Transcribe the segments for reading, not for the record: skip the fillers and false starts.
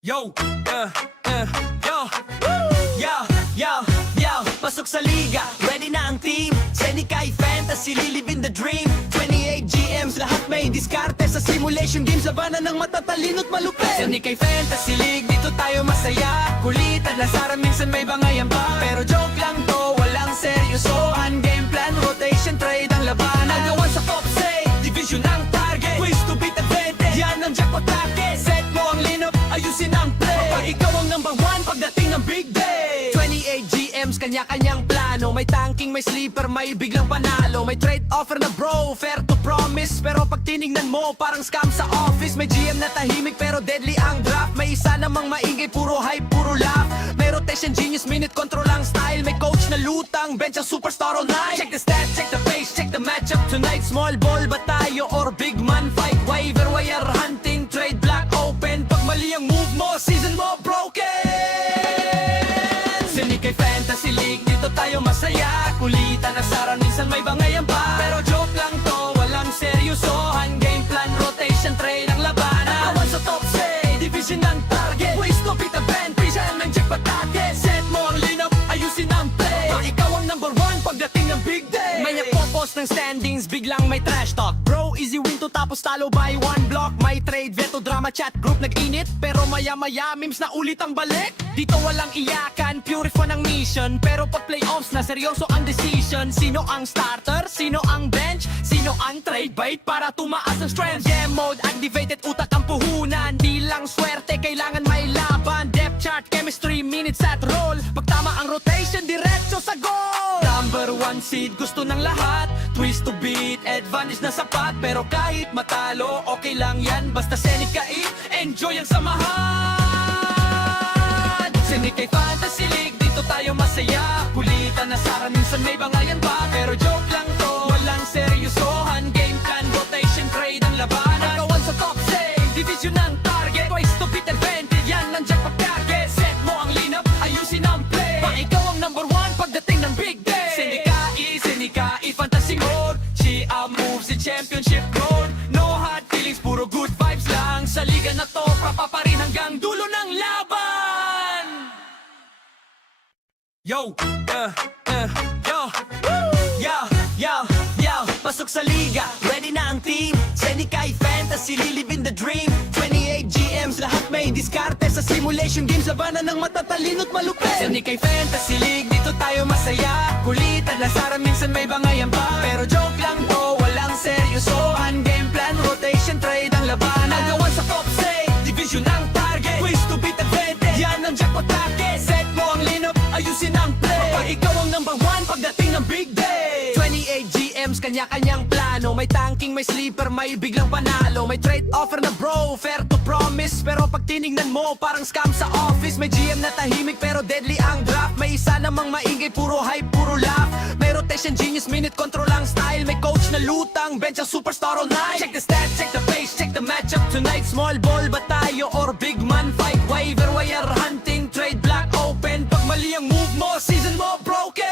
Yo, yo, yo, pasok sa liga, ready na ang team. Senikay Fantasy, live in the dream. 28 GMs, lahat may diskarte sa simulation games. Labanan ng matatalino't malupit. Senikay Fantasy League, dito tayo masaya. Kulitan, lasaran, minsan may bangayan pa. Pero joke lang to, walang seryosohan. Game plan, rotation, trade ang labanan. Nagawan sa top say, division ang target. Wish to beat advantage, yan ang jackpot target. Set mo ang lineup, ayusin ang play. Kapag ikaw ang number one pagdating ng big day. 28 GMs, kanya-kanyang plano. May tanking, may sleeper, may biglang panalo. May trade offer na bro, fair to promise. Pero pag tinignan mo, parang scam sa office. May GM na tahimik pero deadly ang draft. May isa namang maingay, puro hype, puro laugh. May rotation genius, minute control ang style. May coach na lutang, bench ang superstar all night. Check the stats, check the pace, check the matchup tonight. Small ball ba tayo or big man fight? Waiver wire hunting, trade block open. Pag mali ang move mo, season mo broken. Senikay Fantasy League, dito tayo masaya. Kulitan, asaran, minsan may bangayan pa. Pero joke lang to, walang seryosohan. Game plan, rotation, trade ang labanan. Nakawan sa top say, division ang target. Ways to beat the band, yan ang jackpot target. Set mo ang lineup, ayusin ang play. Pag ikaw ang number one pagdating ng big day. May nagpo-post ng standings, biglang may trash talk. Bro, easy win to tapos talo by one block. May trade, veto, drama, chat, group nag-init. Pero maya-maya, memes na ulit ang balik. Dito walang iyakan, pure fun ang mission. Pero pag playoffs na, seryoso ang decision. Sino ang starter? Sino ang bench? Sino ang trade bait para tumaas ang strength? Game mode, activated, utak ang puhunan. Di lang swerte, kailangan may laban. Depth chart, chemistry, minutes at roll. Pag tama ang rotation, diretso sa goal. Number one seed, gusto ng lahat. Twist to beat, advantage na sapat. Pero kahit matalo, okay lang yan. Basta Senikay, enjoy ang samahan. Senikay Fantasy League, dito tayo masaya. Kulitan, asaran, minsan may bangayan pa. Pero joke lang to, walang seryosohan. Game plan, rotation, trade ang labanan. Nagawan sa top say, division ang target. Twice to beat advantage, yan ang jackpot target. Set mo ang lineup, ayusin ang play. Pag ikaw ang number one pagdating ng big day. Senikay Fantasy Mode. She moves in championship mode. No hard feelings, puro good vibes lang. Sa liga na to, pa rin hanggang dulo ng laban. Yo, yo, pasok sa liga, ready na ang team. Senikay Fantasy, live in the dream. 28 GMs, lahat may diskarte sa simulation games. Labanan ng matatalino't malupit. Senikay Fantasy League, dito tayo masaya. Kulitan, lasaran, minsan may bangayan pa. Pero joke lang to, walang seryosohan. Game plan, rotation, trade ang labanan. Nagawan sa top say, division ang target. Wish to beat advantage, yan ang jackpot target. Set mo ang lineup, ayusin ang play. Kapag ikaw ang number one pagdating ng big day. 28 GMs, kanya-kanyang plano. May tanking, may sleeper, may biglang panalo. May trade offer na bro, fair to promise. Pero pag tinignan mo, parang scam sa office. May GM na tahimik pero deadly ang draft. May isa namang maingay, puro hype, puro laugh. May rotation genius, minute control ang style. May coach na lutang, bench ang superstar all night. Check the stats, check the pace, check the matchup tonight. Small ball ba tayo or big man fight? Waiver wire hunting, trade block open. Pag mali ang move mo, season mo broken.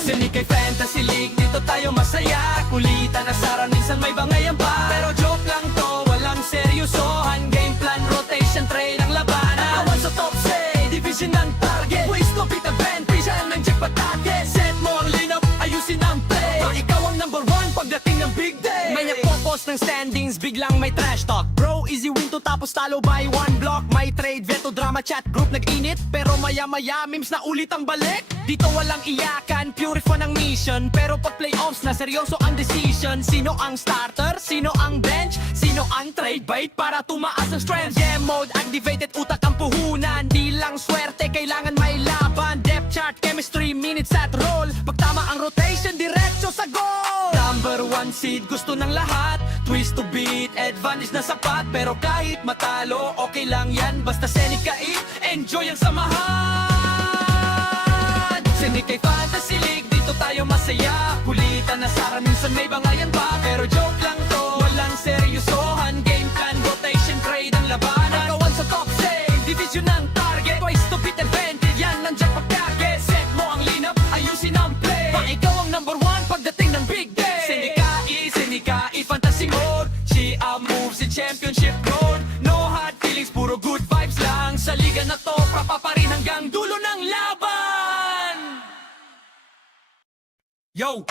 Senikay Fantasy League, dito tayo masaya. Kulitan, asaran, minsan may bangayan pa. Pero joke lang to, walang seryosohan. Game plan, rotation, trade ang labanan. Nakawan sa top say, division ang target. Ways to beat the band, yan ang jackpot target. Set mo ang lineup, ayusin ang play. Pag ikaw ang number one pagdating ng big day. May nagpo-post ng standings, biglang may trash talk. Bro, easy win to tapos talo by one block. May trade, veto, drama, chat, group nag-init. Pero maya-maya, memes na ulit ang balik. Dito walang iyakan, pure fun ang mission. Pero pag playoffs na, seryoso ang decision. Sino ang starter? Sino ang bench? Sino ang trade bait para tumaas ang strength? Game mode, activated, utak ang puhunan. Di lang swerte, kailangan may laban. Depth chart, chemistry, minutes at roll. Pag tama ang rotation, diretso sa goal. Number one seed, gusto ng lahat. Twist to beat, advantage na sapat. Pero kahit matalo, okay lang yan. Basta Senikay, enjoy ang samahan. Senikay Fantasy League, dito tayo masaya. Kulitan, asaran, minsan may bangayan pa. Pero joke lang to, walang seryosohan. Game plan, rotation, trade ang labanan. Nagawan sa top say, division ang target. Twice to beat advantage, yan ang jackpot target. Set mo ang lineup, ayusin ang play. Pag ikaw ang number one pagdating ng big day. Senikay Fantasy Mode. She moves in championship mode. No hard feelings, Yo,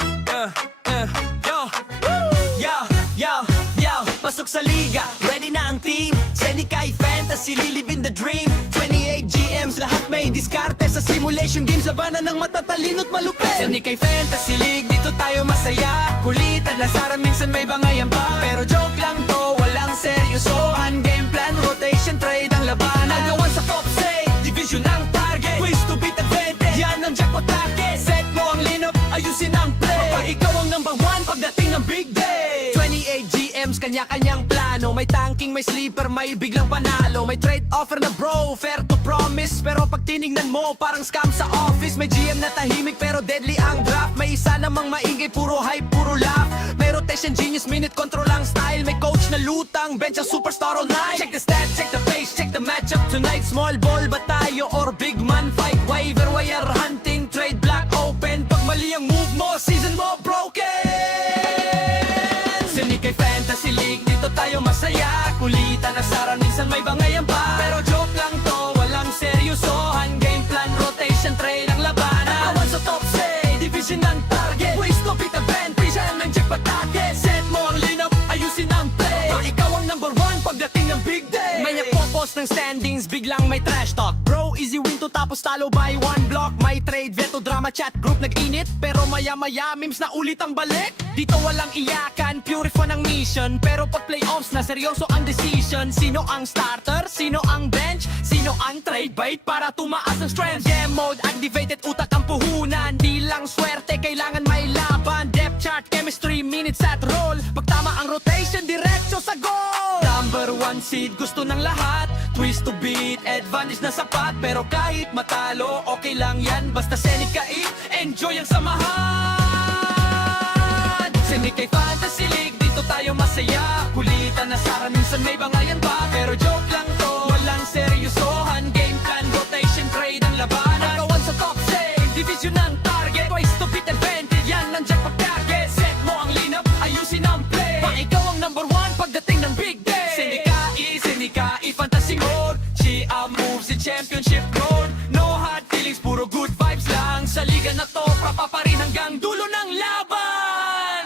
yo, yo, pasok sa liga, ready na ang team. Senikay Fantasy, lilibin the dream. 28 GMs, lahat may diskarte sa simulation games. Labanan ng matatalino't malupit. Senikay Fantasy League, dito tayo masaya. Kulitan, lasaran, minsan may bangayan pa. Pero joke lang to, walang seryosohan. Game plan, rotation, trade ang labanan. Agawan sa top say, division ang target. Quiz to beat advantage, yan ang jackpot target. Set mo ang lineup, ayusin ang play. Kapag ikaw ang number one pagdating ng big day. 28 GMs, kanya-kanyang plano. May tanking, may sleeper, may biglang panalo. May trade offer na bro, fair to promise. Pero pag tinignan mo, parang scam sa office. May GM na tahimik pero deadly ang draft. May isa namang maingay, puro hype, puro laugh. May rotation genius, minute control ang style. May coach na lutang, bench ang superstar all night. Check the stats, check the pace, check the matchup tonight. Small ball ba tayo or big man fight? Waiver wire hunting, trade block open. Pag mali ang move mo, season mo broken. Senikay Fantasy League, dito tayo masaya. Kulitan, asaran, minsan may bangayan pa. Pero joke lang to, walang seryosohan. Game plan, rotation, trade ang labanan. Awan sa top say, division ang target. Waste to beat advantage, yan ang jackpot target. Set mo ang lineup, ayusin ang play. Pag ikaw ang number one pagdating ng big day. May nagpo-post ng standings, biglang may trash talk. Bro, easy win to tapos talo by one block. May trade, veto, drama, chat, group nag-init. Pero maya-maya, memes na ulit ang balik. Dito walang iyakan, pure fun ang mission. Pero pag playoffs na, seryoso ang decision. Sino ang starter? Sino ang bench? Sino ang trade bait para tumaas ang strength? Game mode, activated, utak ang puhunan. Di lang swerte, kailangan may laban. Depth chart, chemistry, minutes at roll. Pag tama ang rotation, diretso sa goal. Number one seed, gusto ng lahat. Twist to beat, advantage na sapat. Pero kahit matalo, okay lang yan. Basta Senikay, enjoy ang samahan. Senikay Fantasy League, dito tayo masaya. Kulitan, asaran, minsan may bangayan pa. Pero joke lang to, walang seryosohan. Game plan, rotation, trade ang labanan. Agawan sa top save, division ang target. Twice to beat advantage, yan ang jackpot target. Set mo ang lineup, ayusin ang play. Pag ikaw ang number one pagdating ng big day. Senikay Fantasy Mode. She moves in championship mode. No hard feelings, puro good vibes lang. Sa liga na to, prapa pa rin hanggang dulo ng laban.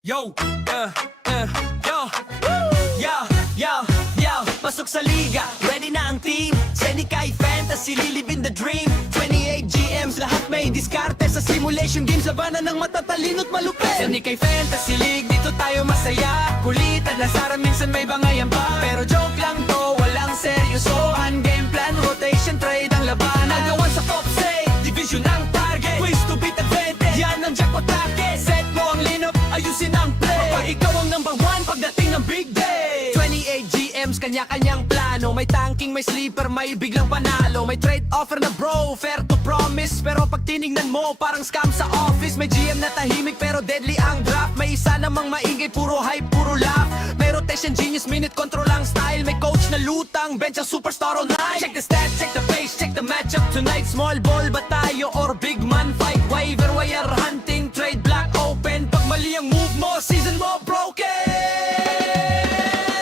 Yo, yo, pasok sa liga, ready na ang team. Senikay Fantasy, lilibin the dream. 28 GMs, lahat may diskarte sa simulation games. Labanan ng matatalino't malupit. Senikay Fantasy League, dito tayo masaya. Kulitan, lasaran, minsan may bangayan pa. Pero joke lang to, walang seryosohan. Game plan, rotation, trade ang labanan. Agawan sa top say, division ang target. Quiz to beat advantage, yan ang jackpot target. Set mo ang lineup, ayusin ang play. Kapag ikaw ang number one pagdating ng big day. 28 GMs, kanya-kanyang plano. May tanking, may sleeper, may biglang panalo. May trade offer na bro, fair to promise. Pero pag tinignan mo, parang scam sa office. May GM na tahimik pero deadly ang draft. May isa namang maingay, puro hype, puro laugh. May rotation genius, minute control ang style. May coach na lutang, bench ang superstar all night. Check the stats, check the pace, check the matchup tonight. Small ball ba tayo or big man fight? Waiver wire hunting, trade block open. Pag mali ang move mo, season mo broken.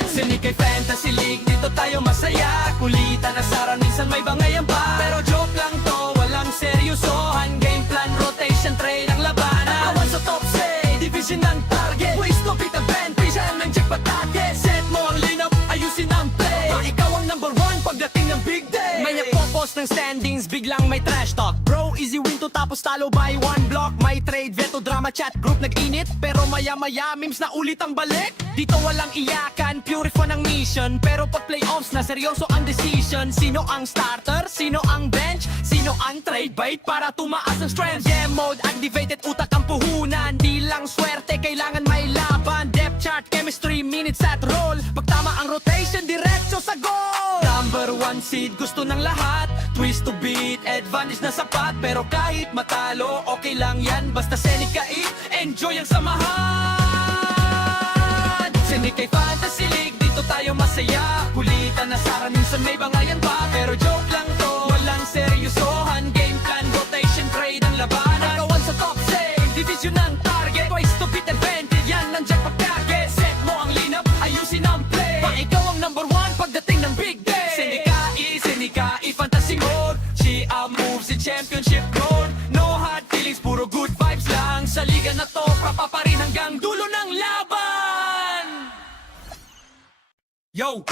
Senikay Fantasy League, dito tayo masaya. Kulitan, asaran, minsan may bangayan pa. Pero joke lang to, walang seryosohan. Game plan, rotation, trade ang labanan. Awan sa top say, division ang target. Waste to beat advantage, yan ang jackpot target. Set mo ang lineup, ayusin ang play. Pag ikaw ang number one pagdating ng big day. May nagpo-post ng standings, biglang may trash talk. Bro, easy win to tapos talo by one block. May trade, veto, drama, chat, group nag-init. Pero maya-maya, memes na ulit ang balik. Dito walang iyakan, pure fun ang mission. Pero pag playoffs na, seryoso ang decision. Sino ang starter? Sino ang bench? Sino ang trade bait para tumaas ang strength? Game mode, activated, utak ang puhunan. Di lang swerte, kailangan may laban. Depth chart, chemistry, minutes at roll. Pag tama ang rotation, diretso sa goal. Number one seed, gusto ng lahat. Twist to beat, advantage na sapat. Pero kahit matalo, okay lang yan. Basta Senikay, enjoy ang samahan. Senikay Fantasy League, dito tayo masaya. Kulitan, asaran, minsan may bangayan pa. Pero joke lang to, walang seryosohan. Game plan, rotation, trade ang labanan. Agawan sa top save, division ang target. Twice to beat advantage, yan ang jackpot target. Set mo ang lineup, ayusin ang play. Pag ikaw ang number one pagdating ng big day. Senikay Fantasy Mode. She moves in championship mode. No hard feelings, puro Yo,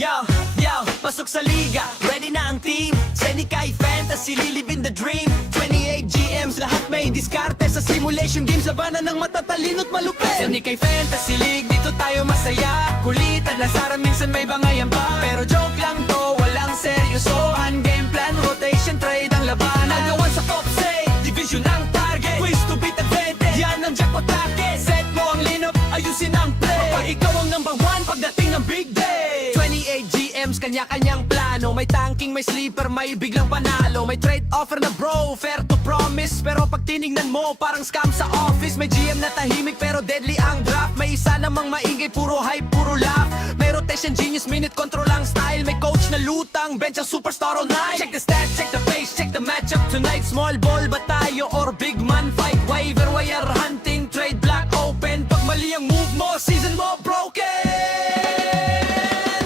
yo, yo, pasok sa liga, ready na ang team. Senikay Fantasy, lilibin the dream. 28 GMs, lahat may diskarte. Sa simulation games, labanan ng matatalino't malupit. Senikay Fantasy League, dito tayo masaya. Kulitan, lasara, minsan may bangayan pa. Pero joke lang to, walang seryosohan. Game plan, rotation, trade ang labanan. Nagawan sa top say, division ang target. Wish to beat advantage, yan ang jackpot target. Set mo ang lineup, ayusin ang play. Kapag ikaw ang number one, pagdating ng big day. 28 GMs, kanya-kanyang plano. May tanking, may sleeper, may biglang panalo. May trade offer na bro, fair to promise. Pero pag tinignan mo, parang scam sa office. May GM na tahimik, pero deadly ang draft. May isa namang maingay, puro hype, puro laugh. May rotation genius, minute control ang style. May coach na lutang, bench ang superstar all night. Check the stats, check the pace, check the matchup tonight. Small ball ba tayo or big man fight? Waiver wire hunting, trade block open. Pag mali ang move mo, season mo broken.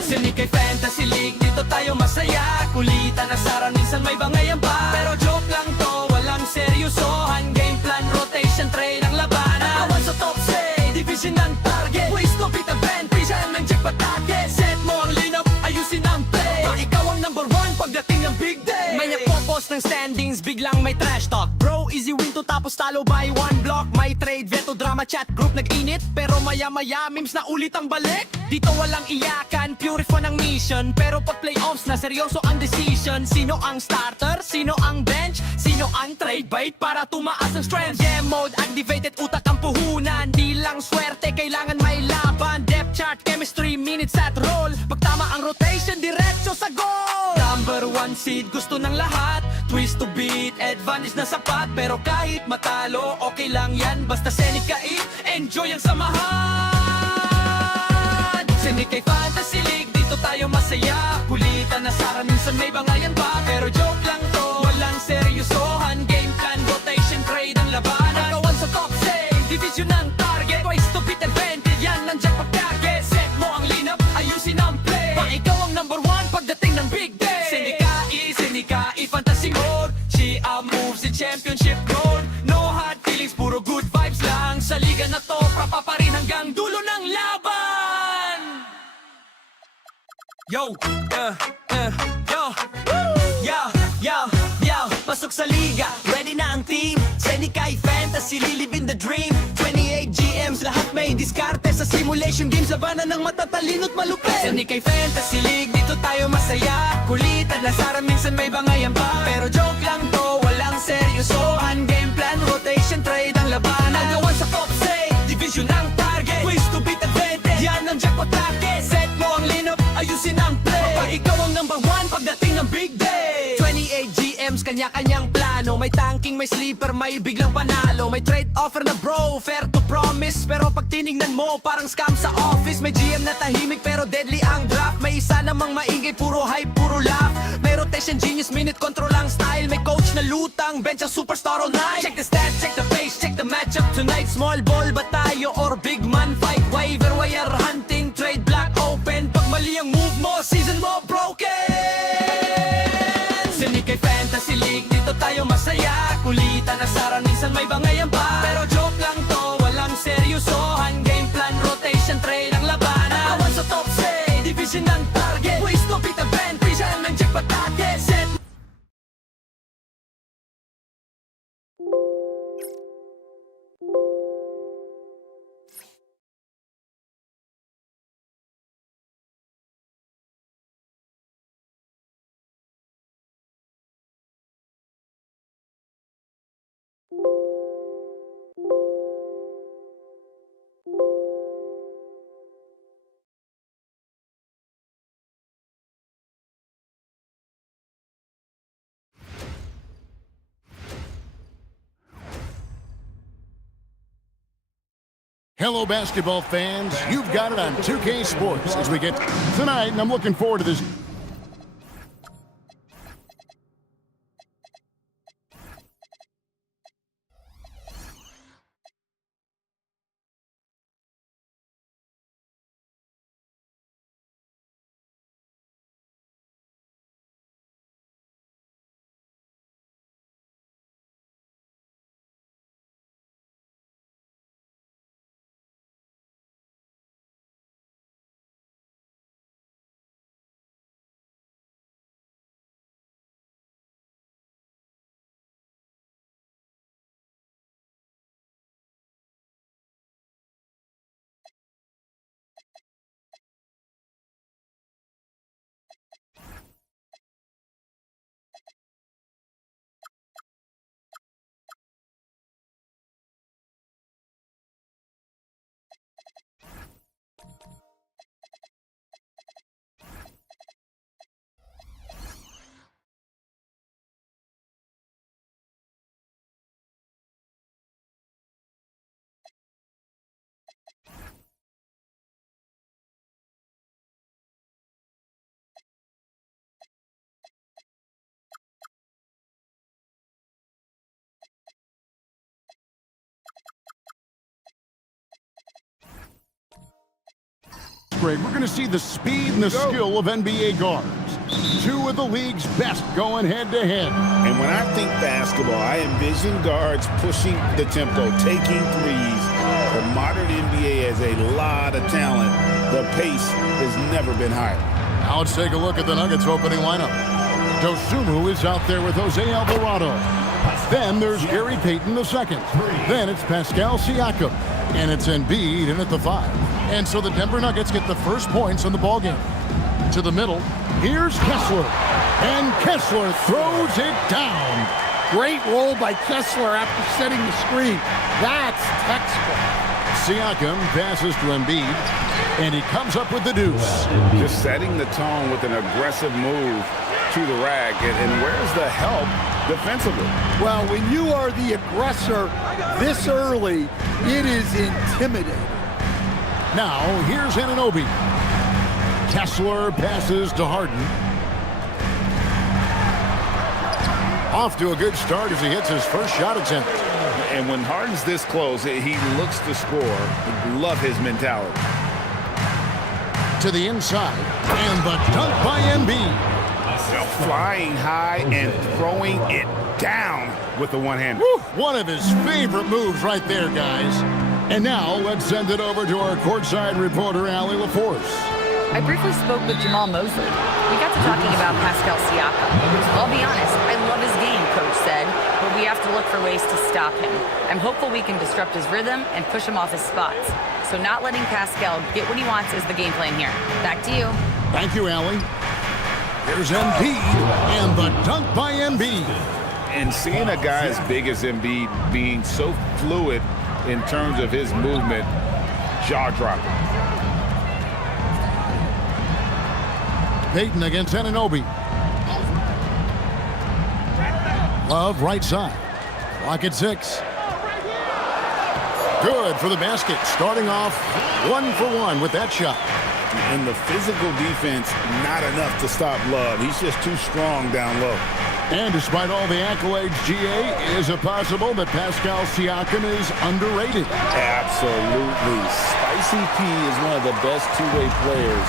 Senikay Fantasy League, dito tayo masaya. Kulitan na sara, minsan may bangayan pa. Pero joke lang to, walang seryosohan. Game plan, rotation, trade ang labanan. Nagawan sa top say, division ang target. Waste to beat advantage, yan ang jackpot target. Set mo ang lineup, ayusin ang play. Pag ikaw ang number one, pagdating ng big day. May nagpo-post ng standings, biglang may trash talk. Bro, easy win to tapos talo by one block. May trade, veto, drama, chat, group nag-init. Pero maya-maya, memes na ulit ang balik. Dito walang iyakan, pure fun ang mission. Pero pag playoffs na, seryoso ang decision. Sino ang starter? Sino ang bench? Sino ang trade bait para tumaas ang strength? Game mode, activated, utak ang puhunan. Di lang swerte, kailangan may laban. Depth chart, chemistry, minutes at roll. Pag tama ang rotation, diretso sa goal. Number one seed, gusto ng lahat. Twist to beat, advantage na sapat. Pero kahit matalo, okay lang yan. Basta Senikay, enjoy ang samahan. Senikay Fantasy League, dito tayo masaya. Kulitan na sara, minsan may bangayan pa. Pero joke lang to, walang seryosohan. Game plan, rotation, trade ang labanan. Nagawan sa top say, division ang target. Twice to beat advantage, yan ang jackpot target. Set mo ang lineup, ayusin ang play. Pag ikaw ang number one, pagdating ng big day. Senikay Fantasy Mode. She moves in championship mode. No hard feelings, puro good vibes lang. Sa liga na to, pa rin hanggang dulo ng laban. Yo, yo, pasok sa liga, ready na ang team. Senikay Fantasy, lilibin the dream. 28 GMs, lahat may diskarte. Sa simulation games, labanan ng matatalino't malupit. Senikay Fantasy League, dito tayo masaya. Kulitan na sara, minsan may bangayan pa. Pero joke lang to, walang seryosohan. Game plan, rotation, trade ang labanan. Nagawan sa top say, division ang target. Wish to beat advantage, yan ang jackpot target. Set mo ang lineup, ayusin ang play. Kapag ikaw ang number one, pagdating ng big day. 28 GMs, kanya-kanyang plano. May tanking, may sleeper, may biglang panalo. May trade offer na bro, fair to promise. Pero pag tinignan mo, parang scam sa office. May GM na tahimik, pero deadly ang draft. May isa namang maingay, puro hype, puro laugh. May rotation genius, minute control ang style. May coach na lutang, bench ang superstar all night. Check the stats, check the pace, check the matchup tonight. Small ball ba tayo or big man fight? Waiver wire hunting, trade block open. Pag mali ang move mo, season mo broken. Senikay Fantasy League, dito tayo masaya. Kulitan na sara, minsan may bangayan pa. Pero joke lang to, walang seryosohan. Game plan, rotation, trade ang labanan. Nagawan sa top say, division ang target. Waste to beat advantage, yan ang jackpot target. Set. Hello, basketball fans. You've got it on 2K Sports as we get tonight, and I'm looking forward to this. Greg, we're going to see the speed and the skill of NBA guards. Two of the league's best going head-to-head. And when I think basketball, I envision guards pushing the tempo, taking threes. The modern NBA has a lot of talent. The pace has never been higher. Now let's take a look at the Nuggets opening lineup. Dosunmu is out there with Jose Alvarado. Then there's Gary Payton II. Then it's Pascal Siakam. And it's Embiid in at the 5. And so the Denver Nuggets get the first points in the ballgame. To the middle, here's Kessler. And Kessler throws it down. Great roll by Kessler after setting the screen. That's textbook. Siakam passes to Embiid, and he comes up with the deuce. Just setting the tone with an aggressive move to the rack. And where's the help defensively? Well, when you are the aggressor this early, it is intimidating. Now, here's Anunoby. Kessler passes to Harden. Off to a good start as he hits his first shot attempt. And when Harden's this close, he looks to score. Love his mentality. To the inside, and the dunk by Embiid. Flying high and throwing it down with the one-hander. One of his favorite moves right there, guys. And now, let's send it over to our courtside reporter, Allie LaForce. I briefly spoke with Jamal Mosley. We got to talking about Pascal Siakam. I'll be honest, I love his game, Coach said, but we have to look for ways to stop him. I'm hopeful we can disrupt his rhythm and push him off his spots. So not letting Pascal get what he wants is the game plan here. Back to you. Thank you, Allie. Here's Embiid, and the dunk by Embiid. And seeing a guy as big as Embiid being so fluid in terms of his movement, jaw-dropping. Payton against Anunoby. Love right side. Clock at 6. Good for the basket. Starting off 1 for 1 with that shot. And the physical defense, not enough to stop Love. He's just too strong down low. And despite all the accolades, GA, is it possible that Pascal Siakam is underrated? Absolutely. Spicy P is one of the best two-way players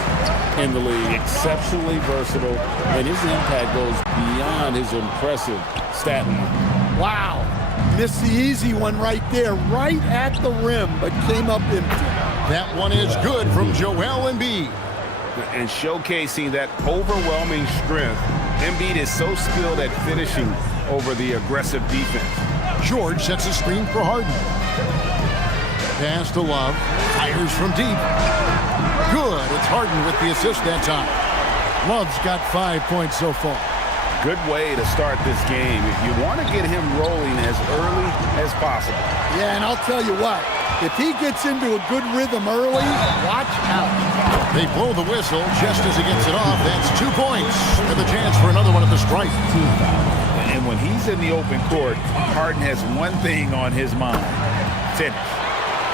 in the league. Exceptionally versatile, and his impact goes beyond his impressive stat line. Wow. Missed the easy one right there, right at the rim, but came up empty. That one is good from Joel Embiid. And showcasing that overwhelming strength, Embiid is so skilled at finishing over the aggressive defense. George sets a screen for Harden. Pass to Love. Fires from deep. Good. It's Harden with the assist that time. Love's got 5 points so far. Good way to start this game. If you want to get him rolling as early as possible. Yeah, and I'll tell you what, if he gets into a good rhythm early, watch out. They blow the whistle just as he gets it off. That's 2 points with a chance for another one at the stripe. And when he's in the open court, Harden has one thing on his mind: finish.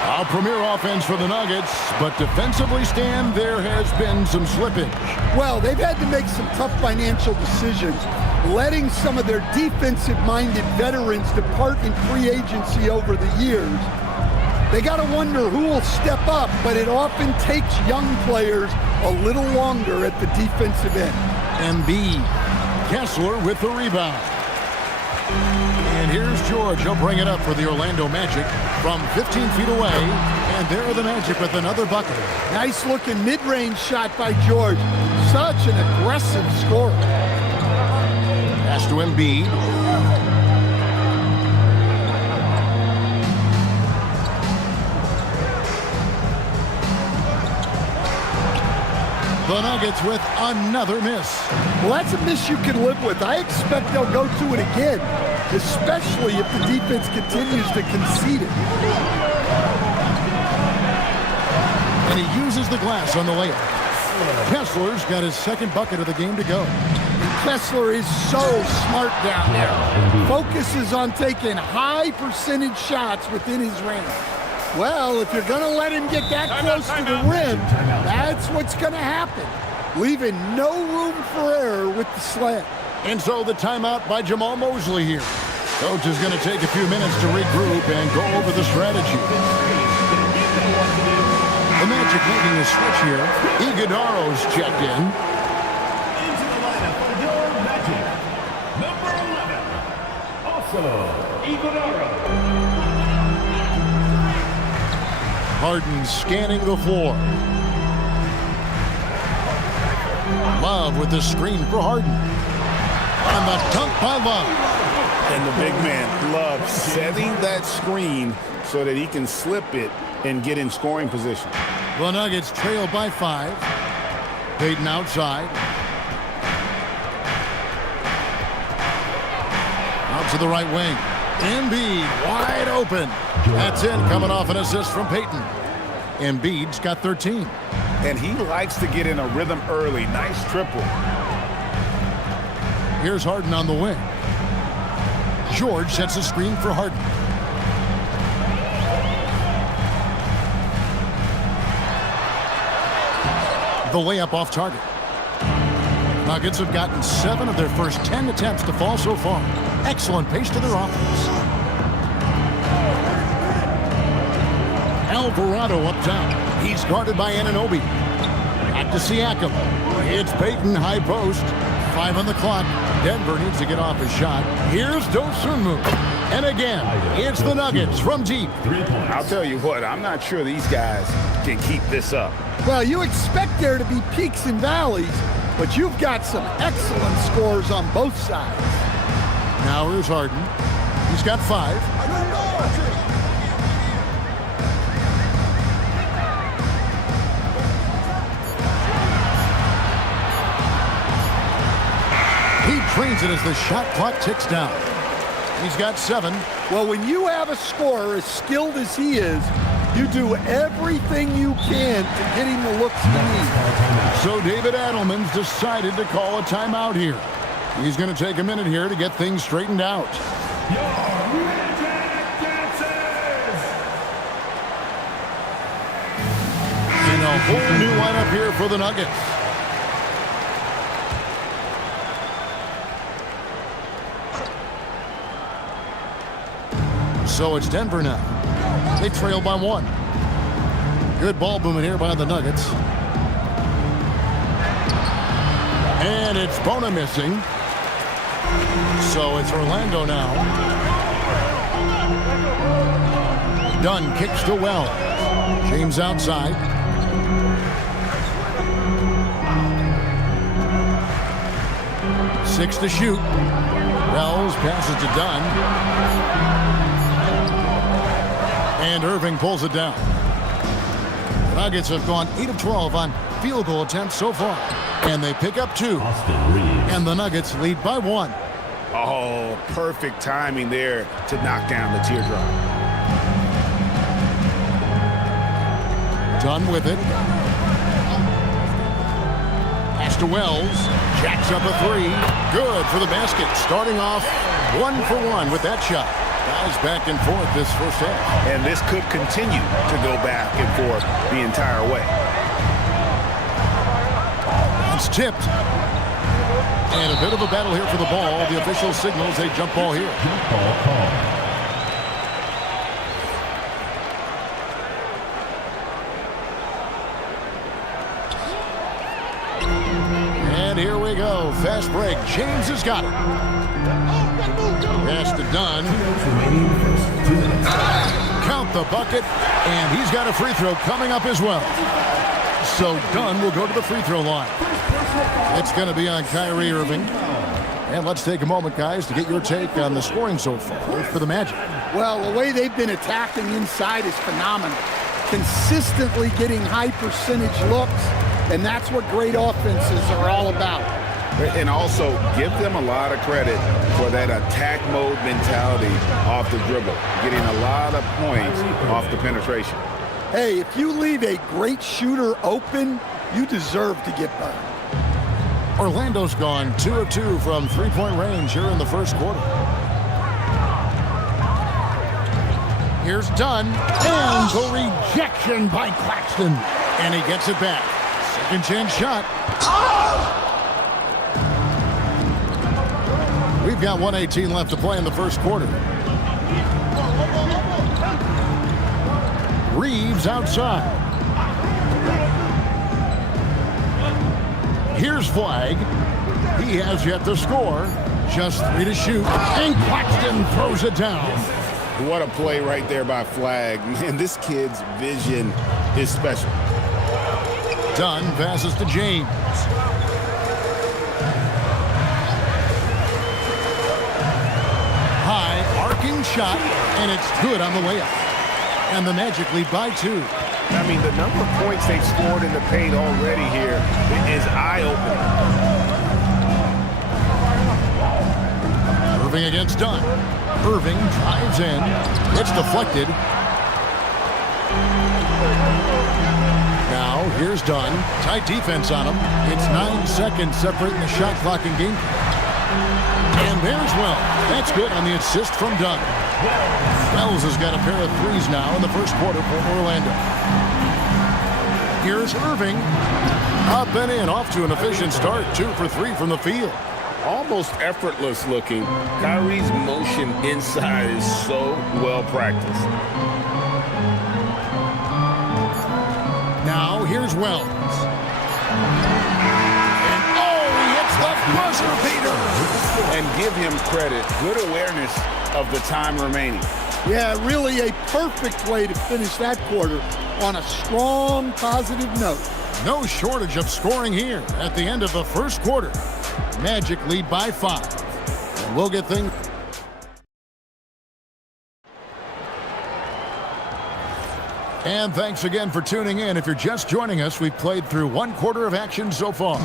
A premier offense for the Nuggets, but defensively, Stan, there has been some slippage. Well, they've had to make some tough financial decisions, letting some of their defensive-minded veterans depart in free agency over the years. They got to wonder who will step up, but it often takes young players a little longer at the defensive end. Embiid. Kessler with the rebound. And here's George. He'll bring it up for the Orlando Magic from 15 feet away. And there are the Magic with another bucket. Nice looking mid-range shot by George. Such an aggressive scorer. Pass to Embiid. The Nuggets with another miss. Well, that's a miss you can live with. I expect they'll go to it again, especially if the defense continues to concede it. And he uses the glass on the layup. Kessler's got his second bucket of the game to go. Kessler is so smart down there. Focuses on taking high percentage shots within his range. Well, if you're going to let him get that close to the rim, that's what's going to happen. Leaving no room for error with the slam. And so the timeout by Jamal Mosley here. Coach is going to take a few minutes to regroup and go over the strategy. The Magic making a switch here. Iguodaro's checked in. Into the lineup for your Magic, number 11, also Iguodaro. Harden scanning the floor. Love with the screen for Harden. And the dunk by Love. And the big man, Love, setting that screen so that he can slip it and get in scoring position. The Nuggets trail by 5. Payton outside. Out to the right wing. Embiid wide open. That's in, coming off an assist from Payton. Embiid's got 13. And he likes to get in a rhythm early. Nice triple. Here's Harden on the wing. George sets a screen for Harden. The layup off target. Nuggets have gotten 7 of their first 10 attempts to fall so far. Excellent pace to their offense. Alvarado up top. He's guarded by Anunoby. Back to Siakam. It's Payton, high post. 5 on the clock. Denver needs to get off a shot. Here's Dosunmu. And again, it's the Nuggets from deep. I'll tell you what, I'm not sure these guys can keep this up. Well, you expect there to be peaks and valleys, but you've got some excellent scores on both sides. Now here's Harden. He's got 5. He trains it as the shot clock ticks down. He's got 7. Well, when you have a scorer as skilled as he is, you do everything you can to get him the looks he needs. So David Adelman's decided to call a timeout here. He's going to take a minute here to get things straightened out. And a whole new lineup here for the Nuggets. So it's Denver now. They trail by 1. Good ball movement here by the Nuggets. And it's Bona missing. So it's Orlando now. Dunn kicks to Wells. James outside. Six to shoot. Wells passes to Dunn. And Irving pulls it down. The Nuggets have gone 8 of 12 on field goal attempts so far. And they pick up 2. And the Nuggets lead by 1. Oh, perfect timing there to knock down the teardrop. Dunn with it. Pass to Wells. Jacks up a 3. Good for the basket. Starting off 1 for 1 with that shot. Guys back and forth this first half. And this could continue to go back and forth the entire way. It's tipped. And a bit of a battle here for the ball. The official signals a jump ball here. And here we go. Fast break. James has got it. Pass to Dunn. Count the bucket. And he's got a free throw coming up as well. So Dunn will go to the free throw line. It's going to be on Kyrie Irving. And let's take a moment, guys, to get your take on the scoring so far for the Magic. Well, the way they've been attacking inside is phenomenal. Consistently getting high percentage looks, and that's what great offenses are all about. And also, give them a lot of credit for that attack mode mentality off the dribble, getting a lot of points off the penetration. Hey, if you leave a great shooter open, you deserve to get burned. Orlando's gone 2 of 2 from three-point range here in the first quarter. Here's Dunn, and the rejection by Claxton. And he gets it back. Second chance shot. We've got 1:18 left to play in the first quarter. Reeves outside. Here's Flag. He has yet to score. Just 3 to shoot. And Claxton throws it down. What a play right there by Flag. Man, this kid's vision is special. Dunn passes to James. High arcing shot, and it's good on the layup. And the Magic lead by 2. I mean, the number of points they've scored in the paint already here is eye-opening. Irving against Dunn. Irving drives in. It's deflected. Now, here's Dunn. Tight defense on him. It's 9 seconds separating the shot clock and game. And there's Wells. That's good on the assist from Dunn. Wells has got a pair of threes now in the first quarter for Orlando. Here's Irving. Up and in, off to an efficient start. 2 for 3 from the field. Almost effortless looking. Kyrie's motion inside is so well practiced. Now here's Wells. And he hits the buzzer beater. And give him credit. Good awareness of the time remaining. Yeah, really a perfect way to finish that quarter on a strong, positive note. No shortage of scoring here at the end of the first quarter. Magic lead by 5. And we'll get things. And thanks again for tuning in. If you're just joining us, we've played through 1 quarter of action so far.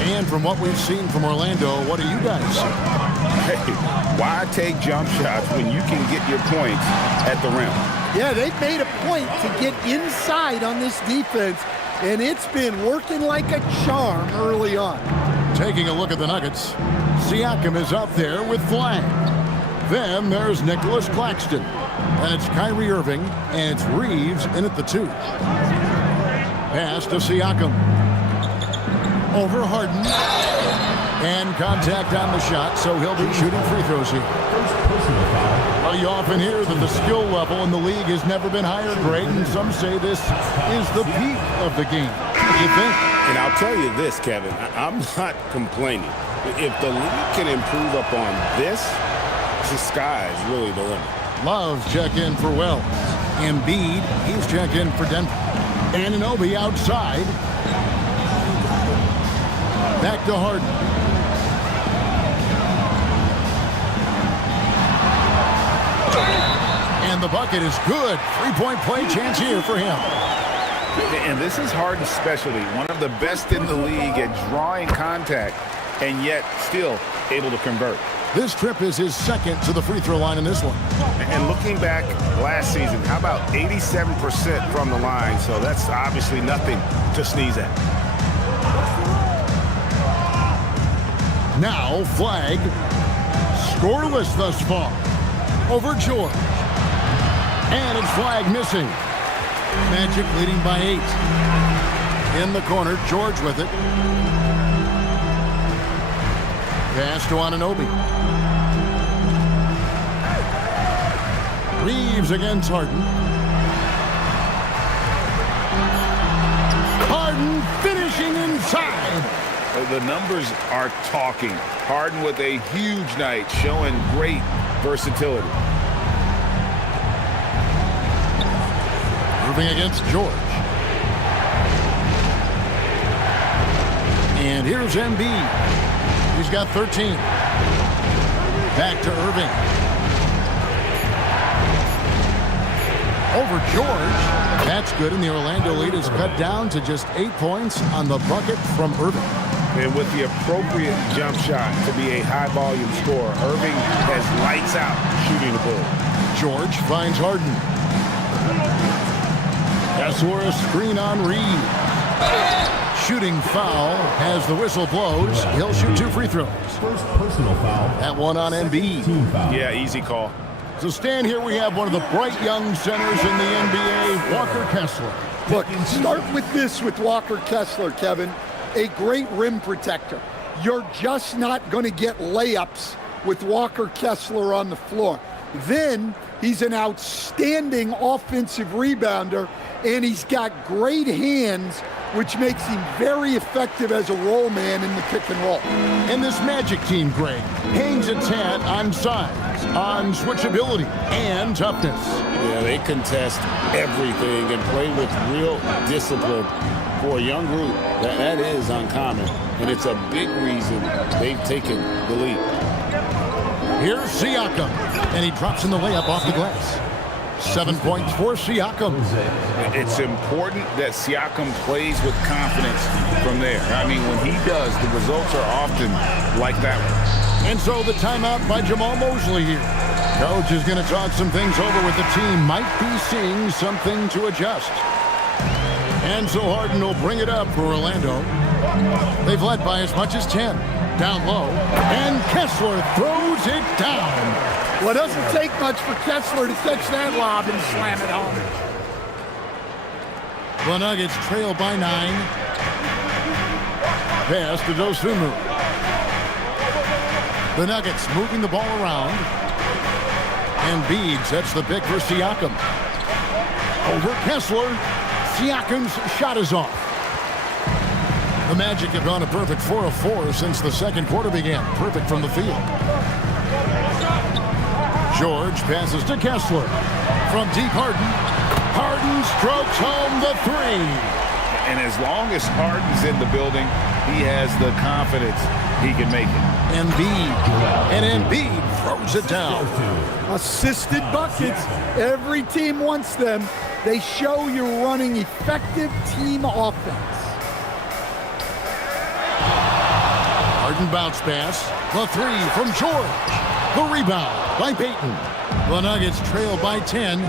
And from what we've seen from Orlando, what do you guys see? Hey, why take jump shots when you can get your points at the rim? Yeah, they've made a point to get inside on this defense, and it's been working like a charm early on. Taking a look at the Nuggets, Siakam is up there with Flag. Then there's Nicholas Claxton. And it's Kyrie Irving, and it's Reeves in at the 2. Pass to Siakam. Over Harden. And contact on the shot, so he'll be shooting free throws here. Well, you often hear that the skill level in the league has never been higher, Greg, and some say this is the peak of the game. What do you think? And I'll tell you this, Kevin, I'm not complaining. If the league can improve upon this, the sky is really the limit. Love's check in for Wells. Embiid, he's checked in for Denver. Anunoby outside. Back to Harden. And the bucket is good. 3-point play chance here for him. And this is Harden's specialty. One of the best in the league at drawing contact, and yet still able to convert. This trip is his second to the free throw line in this one. And looking back last season, how about 87% from the line? So that's obviously nothing to sneeze at. Now Flag, scoreless thus far, over George. And it's Flag missing. Magic leading by 8. In the corner, George with it. Pass to Anunoby. Reeves against Harden. Harden finishing inside. The numbers are talking. Harden with a huge night, showing great versatility. Moving against George. And here's Embiid. He's got 13. Back to Irving. Over George. That's good, and the Orlando lead is cut down to just 8 points on the bucket from Irving. And with the appropriate jump shot to be a high-volume scorer, Irving has lights out shooting the ball. George finds Harden. Kessler a screen on Reed. Shooting foul as the whistle blows. He'll shoot 2 free throws. First personal foul. That one on Embiid. Team foul. Yeah, easy call. So stand here, we have one of the bright young centers in the NBA, Walker Kessler. Look, start with this with Walker Kessler, Kevin. A great rim protector. You're just not going to get layups with Walker Kessler on the floor. Then he's an outstanding offensive rebounder, and he's got great hands which makes him very effective as a roll man in the pick and roll. And this Magic team, Greg, hangs its hat on size, on switchability, and toughness. Yeah, they contest everything and play with real discipline. For a young group, that is uncommon, and it's a big reason they've taken the lead. Here's Siakam, and he drops in the layup off the glass. 7 points for Siakam. It's important that Siakam plays with confidence from there. I mean, when he does, the results are often like that one. And so the timeout by Jamal Mosley here. Coach is going to talk some things over with the team. Might be seeing something to adjust. And so Harden will bring it up for Orlando. They've led by as much as 10. Down low. And Kessler throws it down. Well, it doesn't take much for Kessler to catch that lob and slam it home. The Nuggets trail by 9. Pass to Dosunmu. The Nuggets moving the ball around. And Embiid sets the pick for Siakam. Over Kessler. Siakam's shot is off. The Magic have gone a perfect 4 of 4 since the second quarter began. Perfect from the field. George passes to Kessler. From deep Harden. Harden strokes home the 3. And as long as Harden's in the building, he has the confidence he can make it. Embiid throws it down. Assisted buckets. Every team wants them. They show you're running effective team offense. Harden bounce pass. The 3 from George. The rebound by Payton. The Nuggets trail by 10.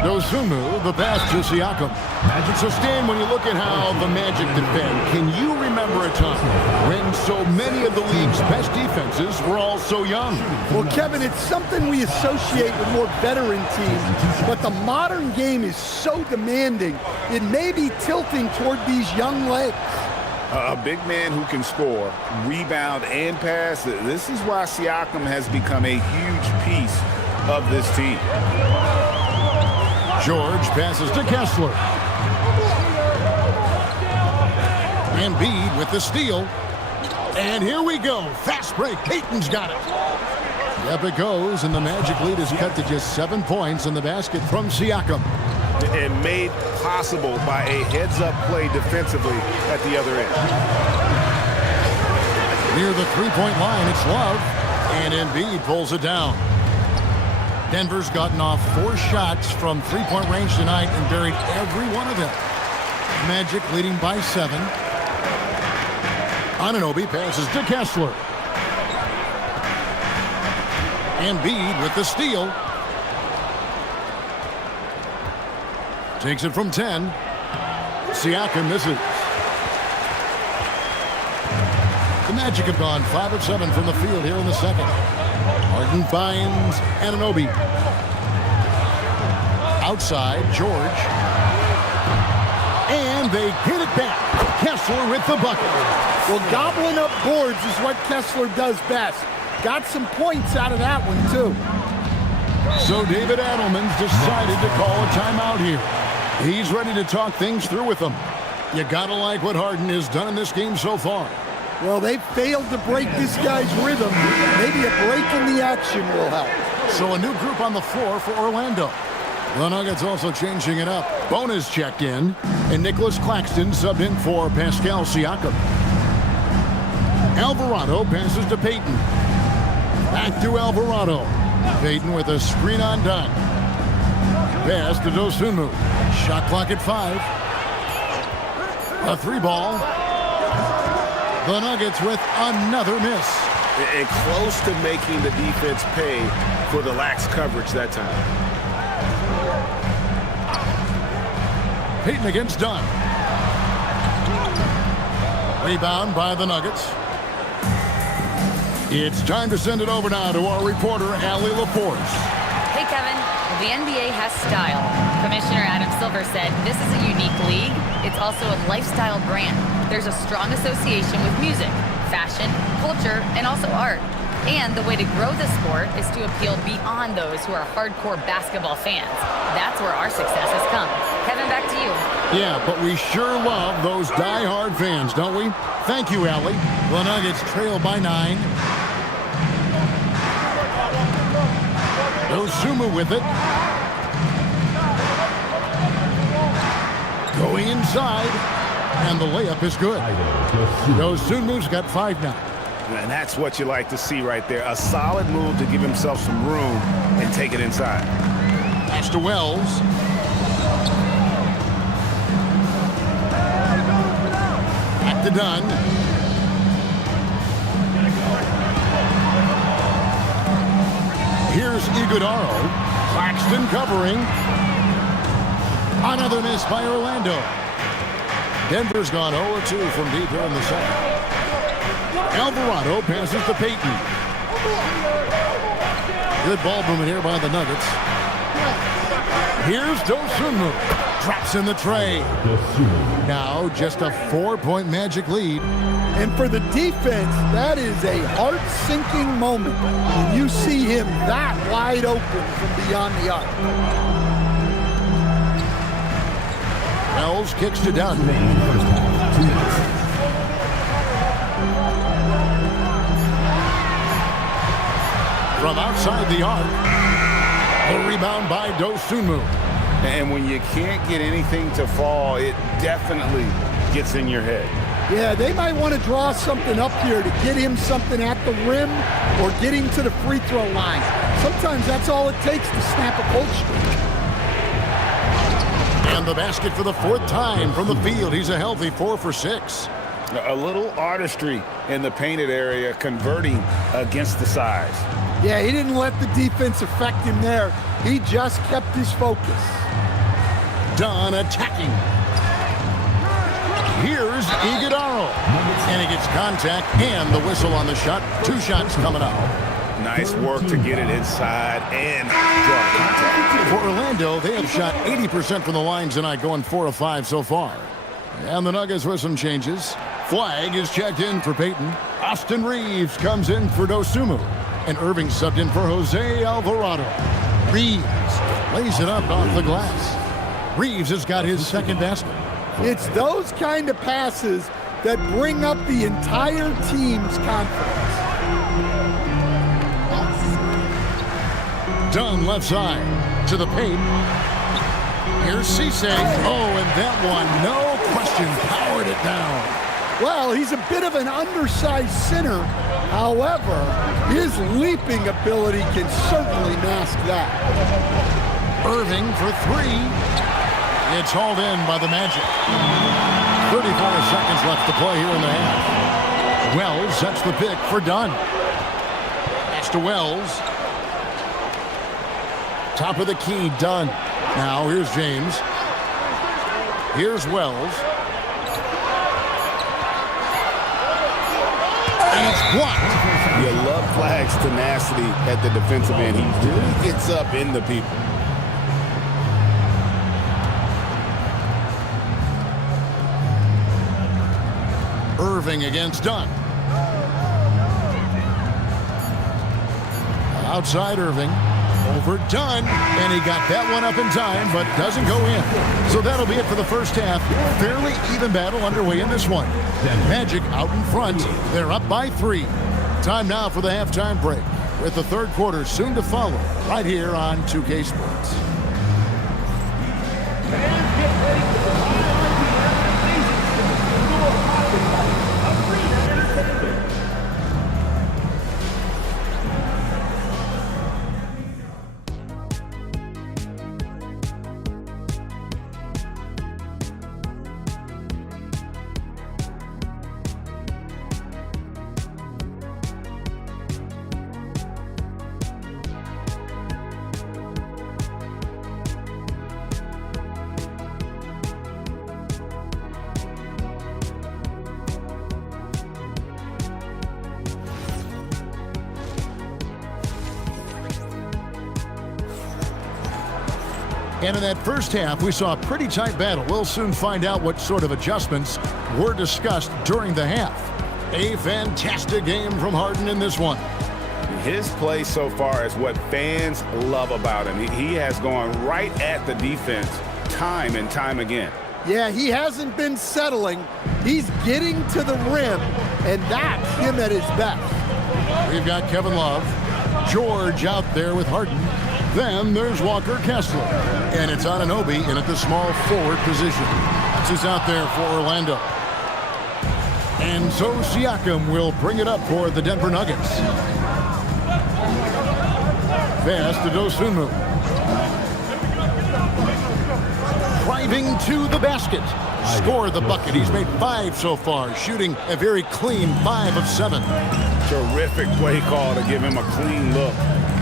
Dosunmu, the pass to Siakam. So, Stan, when you look at how the Magic defend, can you remember a time when so many of the league's best defenses were all so young? Well, Kevin, it's something we associate with more veteran teams, but the modern game is so demanding, it may be tilting toward these young legs. A big man who can score, rebound, and pass. This is why Siakam has become a huge piece of this team. George passes to Kessler. Embiid with the steal. And here we go. Fast break. Payton's got it. Up it goes, and the Magic lead is cut to just 7 points in the basket from Siakam. And made possible by a heads-up play defensively at the other end. Near the three-point line, it's Love. And Embiid pulls it down. Denver's gotten off 4 shots from three-point range tonight and buried every one of them. Magic leading by 7. Anunoby passes to Kessler. Embiid with the steal. Takes it from 10. Siakam misses. The Magic have gone 5 of 7 from the field here in the second. Harden finds Anunoby. Outside, George. And they get it back. Kessler with the bucket. Well, gobbling up boards is what Kessler does best. Got some points out of that one, too. So David Adelman's decided to call a timeout here. He's ready to talk things through with them. You gotta like what Harden has done in this game so far. Well, they failed to break this guy's rhythm. Maybe a break in the action will help. So a new group on the floor for Orlando. The Nuggets also changing it up. Bonus checked in, and Nicholas Claxton subbed in for Pascal Siakam. Alvarado passes to Payton. Back to Alvarado. Payton with a screen on done. Pass to Dosunmu. Shot clock at 5. A 3-ball. The Nuggets with another miss. And close to making the defense pay for the lax coverage that time. Payton against Dunn. Rebound by the Nuggets. It's time to send it over now to our reporter, Allie LaForce. Hey, Kevin. The NBA has style. Commissioner Adam Silver said this is a unique league. It's also a lifestyle brand. There's a strong association with music, fashion, culture, and also art. And the way to grow the sport is to appeal beyond those who are hardcore basketball fans. That's where our success has come. Kevin, back to you. Yeah, but we sure love those die-hard fans, don't we? Thank you, Allie. The Nuggets trail by 9. Dosunmu with it. Going inside, and the layup is good. Dosunmu's got 5 now. And that's what you like to see right there. A solid move to give himself some room and take it inside. Pass to Wells. Back to Dunn. Here's Iguodaro. Claxton covering. Another miss by Orlando. Denver's gone 0-2 from deep here in the second. Alvarado passes to Payton. Good ball movement here by the Nuggets. Here's Dosunmu. Drops in the tray. Now just a 4-point Magic lead. And for the defense, that is a heart-sinking moment when you see him that wide open from beyond the arc. Wells kicks to Dunn. From outside the arc. The rebound by Dosunmu. And when you can't get anything to fall, it definitely gets in your head. Yeah, they might want to draw something up here to get him something at the rim or get him to the free throw line. Sometimes that's all it takes to snap a cold streak. And the basket for the 4th time from the field. He's a healthy 4 for 6. A little artistry in the painted area, converting against the size. Yeah, he didn't let the defense affect him there. He just kept his focus. Dunn attacking. Here's Iguodaro. And he gets contact and the whistle on the shot. 2 shots coming out. Nice work to get it inside and draw contact. For Orlando, they have shot 80% from the line tonight, going 4 of 5 so far. And the Nuggets with some changes. Flag is checked in for Payton. Austin Reeves comes in for Dosunmu. And Irving subbed in for Jose Alvarado. Reeves lays it up off the glass. Reeves has got his 2nd basket. It's those kind of passes that bring up the entire team's confidence. Dunn left side to the paint. Here's Cisse. Oh, and that one, no question, powered it down. Well, he's a bit of an undersized center. However, his leaping ability can certainly mask that. Irving for 3. It's hauled in by the Magic. 34 seconds left to play here in the half. Wells sets the pick for Dunn. Pass to Wells. Top of the key, Dunn. Now here's James. Here's Wells. And it's blocked. You love Flag's tenacity at the defensive end. He really gets up in the people. Irving against Dunn. Outside Irving. Over Dunn. And he got that one up in time, but doesn't go in. So that'll be it for the first half. Fairly even battle underway in this one. Magic out in front. They're up by 3. Time now for the halftime break, with the 3rd quarter soon to follow, right here on 2K Sports. And in that first half, we saw a pretty tight battle. We'll soon find out what sort of adjustments were discussed during the half. A fantastic game from Harden in this one. his play so far is what fans love about him. He has gone right at the defense time and time again. Yeah, he hasn't been settling. He's getting to the rim, and that's him at his best. We've got Kevin Love, George out there with Harden. Then there's Walker Kessler. And it's Anunoby in at the small forward position. That's who's out there for Orlando. And so Siakam will bring it up for the Denver Nuggets. Pass to Dosunmu. Driving to the basket. Scored the bucket. He's made 5 so far, shooting a very clean 5 of 7. Terrific play call to give him a clean look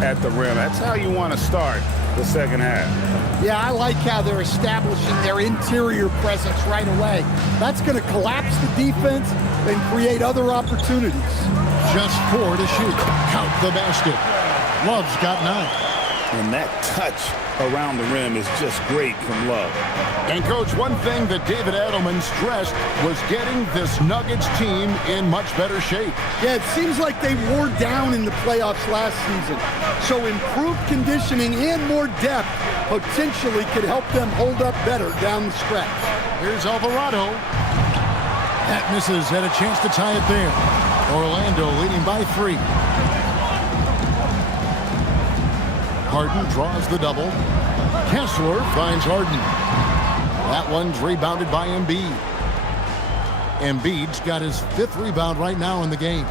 at the rim. That's how you want to start the second half. Yeah, I like how they're establishing their interior presence right away. That's going to collapse the defense and create other opportunities. Just 4 to shoot. Count the basket. Love's got 9. And that touch around the rim is just great from Love. And, Coach, one thing that David Adelman stressed was getting this Nuggets team in much better shape. Yeah, it seems like they wore down in the playoffs last season. So improved conditioning and more depth potentially could help them hold up better down the stretch. Here's Alvarado. That misses. Had a chance to tie it there. Orlando leading by 3. Harden draws the double. Kessler finds Harden. That one's rebounded by Embiid. Embiid's got his 5th rebound right now in the game.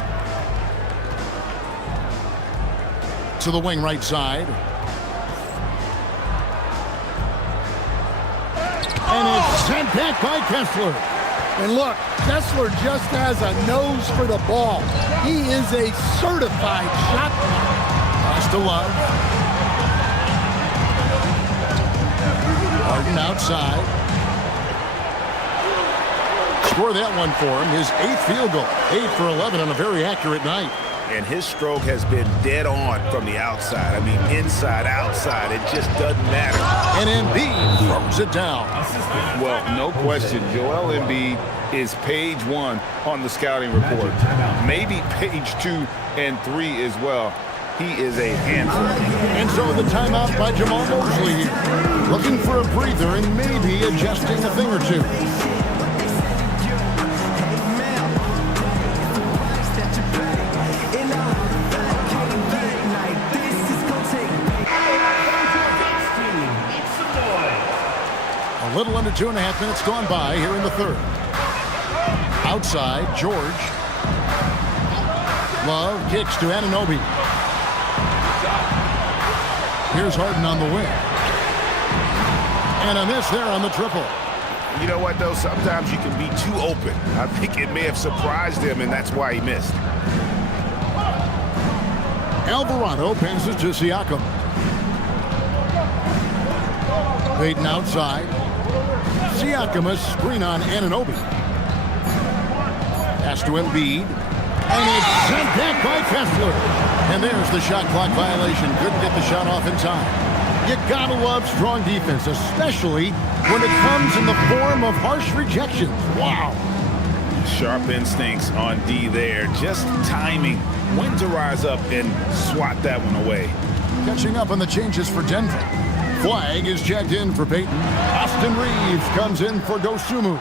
To the wing right side. And it's sent back by Kessler. And look, Kessler just has a nose for the ball. He is a certified shot blocker. Pass to Love. Harden outside. Score that one for him. His 8th field goal. 8 for 11 on a very accurate night. And his stroke has been dead on from the outside. I mean, inside, outside, it just doesn't matter. And Embiid throws it down. Well, no question, Joel Embiid is page 1 on the scouting report. Maybe page 2 and 3 as well. He is a handful. And so the timeout by Jamal Mosley here. Looking for a breather and maybe adjusting a thing or two. A little under 2.5 minutes gone by here in the 3rd. Outside, George. Love kicks to Anunoby. Here's Harden on the wing. And a miss there on the triple. You know what, though? Sometimes you can be too open. I think it may have surprised him, and that's why he missed. Alvarado passes to Siakam. Payton outside. Siakam a screen on Anunoby. Pass to Embiid. And it's sent back by Kessler. And there's the shot clock violation. Couldn't get the shot off in time. You gotta love strong defense, especially when it comes in the form of harsh rejections. Wow. Sharp instincts on D there. Just timing when to rise up and swat that one away. Catching up on the changes for Denver. Flag is checked in for Payton. Austin Reeves comes in for Dosunmu.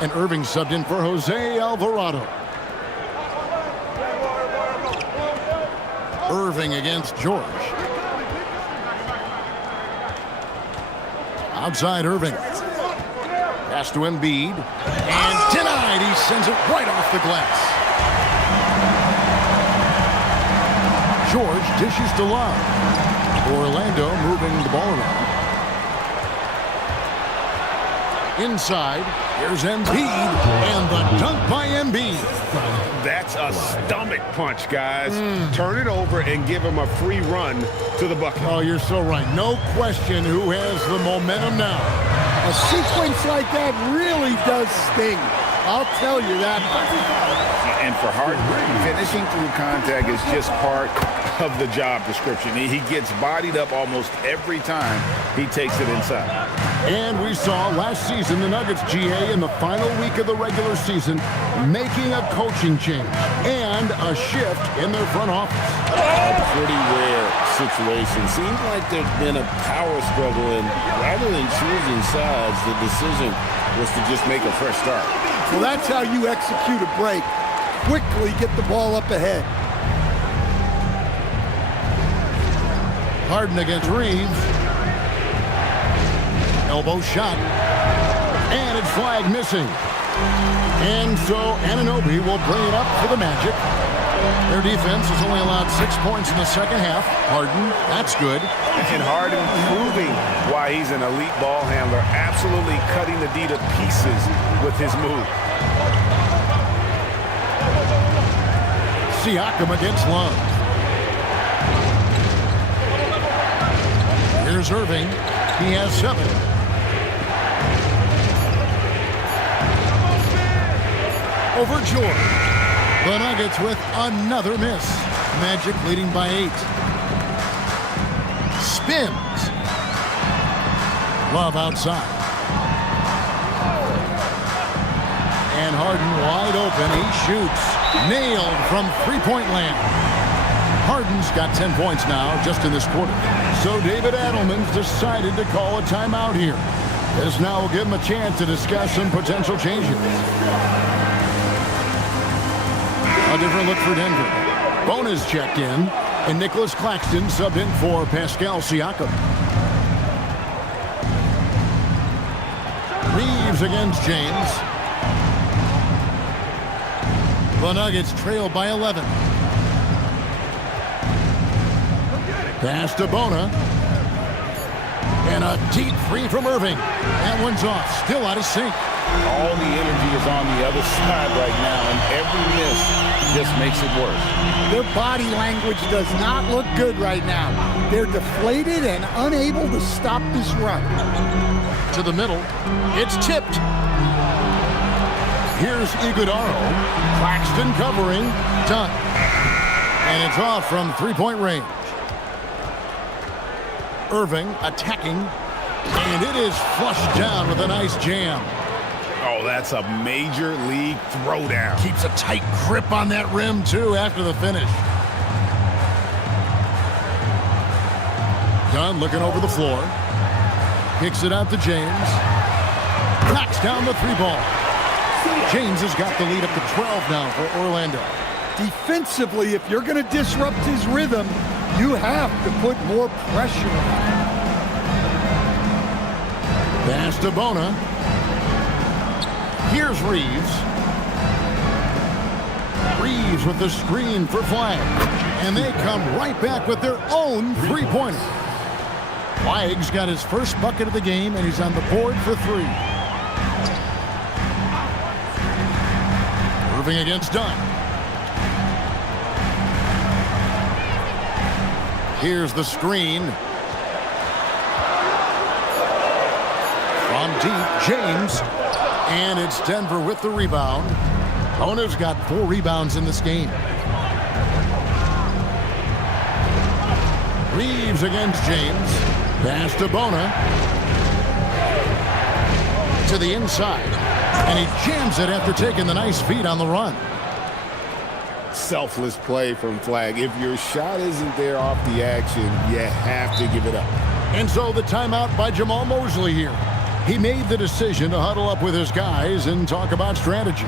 And Irving subbed in for Jose Alvarado. Irving against George. Outside Irving. Pass to Embiid. And denied. He sends it right off the glass. George dishes to Love. Orlando moving the ball around. Inside. Here's Embiid. And the dunk by Embiid. That's a stomach punch, guys. Turn it over and give him a free run to the bucket. Oh, you're so right. No question who has the momentum now. A sequence like that really does sting. I'll tell you that. And for Harden, finishing through contact is just part of the job description. He gets bodied up almost every time he takes it inside. And we saw last season the Nuggets, GA, in the final week of the regular season, making a coaching change and a shift in their front office. A pretty rare situation. Seems like there's been a power struggle, and rather than choosing sides, the decision was to just make a fresh start. Well, that's how you execute a break. Quickly get the ball up ahead. Harden against Reeves. Elbow shot. And it's flag missing. And so Anunoby will bring it up for the Magic. Their defense has only allowed 6 points in the second half. Harden, that's good. And Harden proving why he's an elite ball handler, absolutely cutting the D to pieces with his move. Siakam against Love. Here's Irving. He has 7. Over Jordan. The Nuggets with another miss. Magic leading by 8. Spins. Love outside. And Harden wide open. He shoots. Nailed from three-point land. Harden's got 10 points now just in this quarter. So David Adelman's decided to call a timeout here. This now will give him a chance to discuss some potential changes. A different look for Denver. Bona's checked in, and Nicholas Claxton subbed in for Pascal Siakam. Reeves against James. The Nuggets trail by 11. Pass to Bona. And a deep three from Irving. That one's off. Still out of sync. All the energy is on the other side right now, and every miss just makes it worse. Their body language does not look good right now. They're deflated and unable to stop this run. To the middle. It's tipped. Here's Iguodaro. Claxton covering. Done. And it's off from three-point range. Irving attacking. And it is flushed down with a nice jam. Oh, that's a major league throwdown. Keeps a tight grip on that rim, too, after the finish. Dunn looking over the floor. Kicks it out to James. Knocks down the three ball. James has got the lead up to 12 now for Orlando. Defensively, if you're going to disrupt his rhythm, you have to put more pressure on him. Pass to Bona. Here's Reeves. Reeves with the screen for Flag. And they come right back with their own three-pointer. Flag's got his first bucket of the game, and he's on the board for 3. Irving against Dunn. Here's the screen. From deep, James. And it's Denver with the rebound. Bona's got 4 rebounds in this game. Reeves against James. Pass to Bona. To the inside. And he jams it after taking the nice feed on the run. Selfless play from Flag. If your shot isn't there off the action, you have to give it up. And so the timeout by Jamal Mosley here. He made the decision to huddle up with his guys and talk about strategy.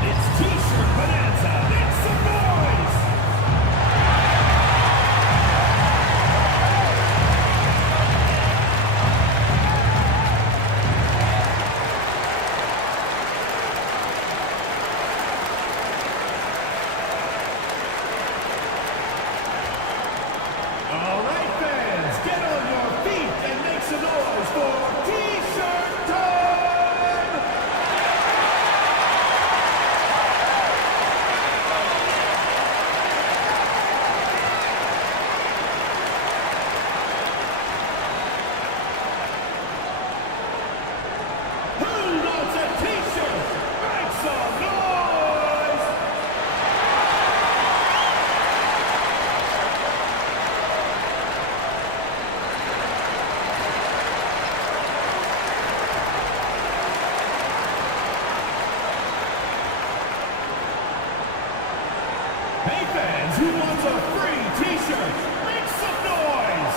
It's T-shirt bonanza. Make some noise. All right, fans, get on your feet and make some noise for T-shirt time. wins a free t-shirt. Make some noise.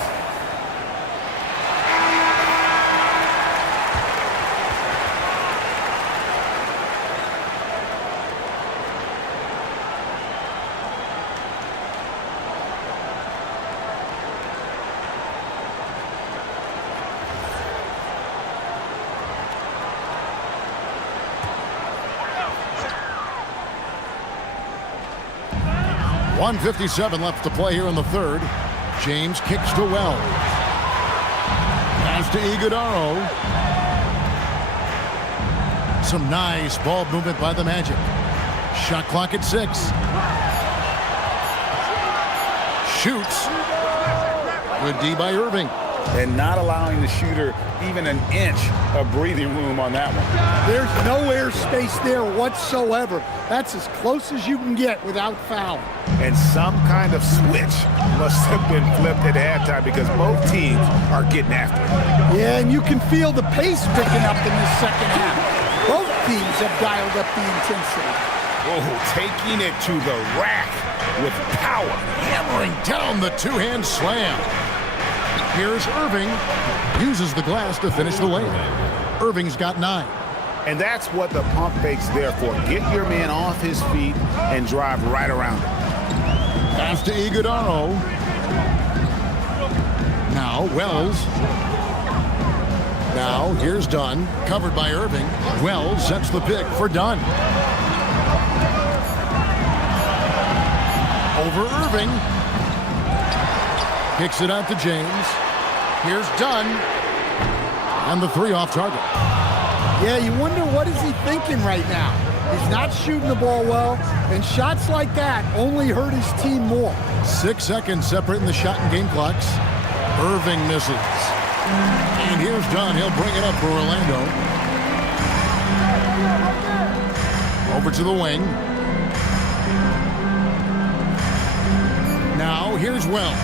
.157 left to play here in the third. James kicks to Wells. Pass to Iguodaro. Some nice ball movement by the Magic. Shot clock at 6. Shoots. Good D by Irving. And not allowing the shooter even an inch of breathing room on that one. There's no airspace there whatsoever. That's as close as you can get without foul. And some kind of switch must have been flipped at halftime because both teams are getting after it. Yeah, and you can feel the pace picking up in the second half. Both teams have dialed up the intensity. Oh, taking it to the rack with power. Hammering down the two-hand slam. Here's Irving. Uses the glass to finish the lane. Irving's got 9. And that's what the pump fake's there for. Get your man off his feet and drive right around him. Pass to Iguodaro. Now Wells. Now here's Dunn. Covered by Irving. Wells sets the pick for Dunn. Over Irving. Kicks it out to James. Here's Dunn. And the 3 off target. Yeah, you wonder what is he thinking right now. He's not shooting the ball well, and shots like that only hurt his team more. 6 seconds separating the shot and game clocks. Irving misses. And here's Dunn. He'll bring it up for Orlando. Over to the wing. Now here's Wells.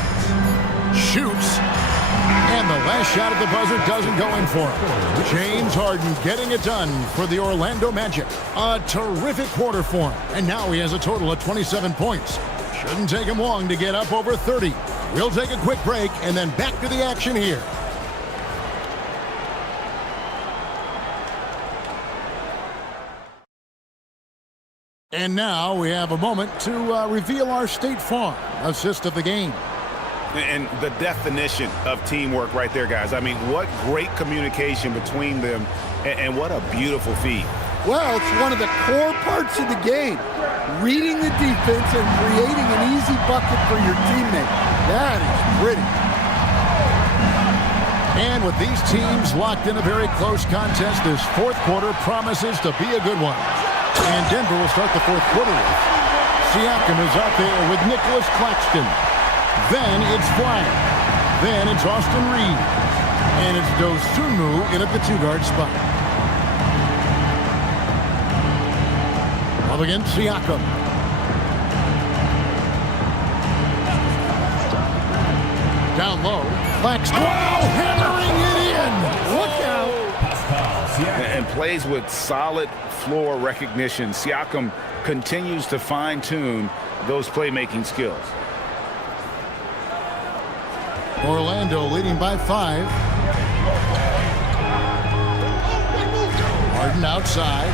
Shoots. And the last shot at the buzzer doesn't go in for him. James Harden getting it done for the Orlando Magic. A terrific quarter for him. And now he has a total of 27 points. Shouldn't take him long to get up over 30. We'll take a quick break and then back to the action here. And now we have a moment to reveal our State Farm assist of the game. And the definition of teamwork right there, guys. I mean, what great communication between them, and what a beautiful feed. Well, it's one of the core parts of the game. Reading the defense and creating an easy bucket for your teammate. That is pretty. And with these teams locked in a very close contest, this fourth quarter promises to be a good one. And Denver will start the fourth quarter with Siakam is out there with Nicholas Claxton. Then it's Flag. Then it's Austin Reed. And it's Dosunmu in at the 2-guard spot. Up against Siakam. Down low. Claxton. Wow! Hammering it in! Look out! And plays with solid floor recognition. Siakam continues to fine-tune those playmaking skills. Orlando leading by 5. Harden outside.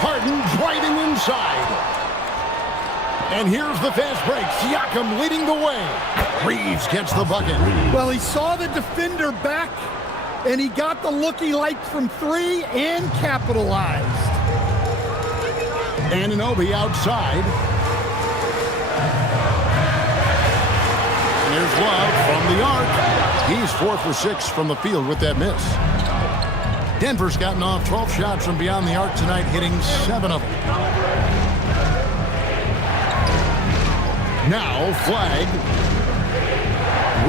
Harden driving inside. And here's the fast break. Siakam leading the way. Reeves gets the bucket. Well, he saw the defender back, and he got the look he liked from 3 and capitalized. Anunoby outside. There's Love from the arc. He's 4 for 6 from the field with that miss. Denver's gotten off 12 shots from beyond the arc tonight, hitting 7 of them. Now Flag.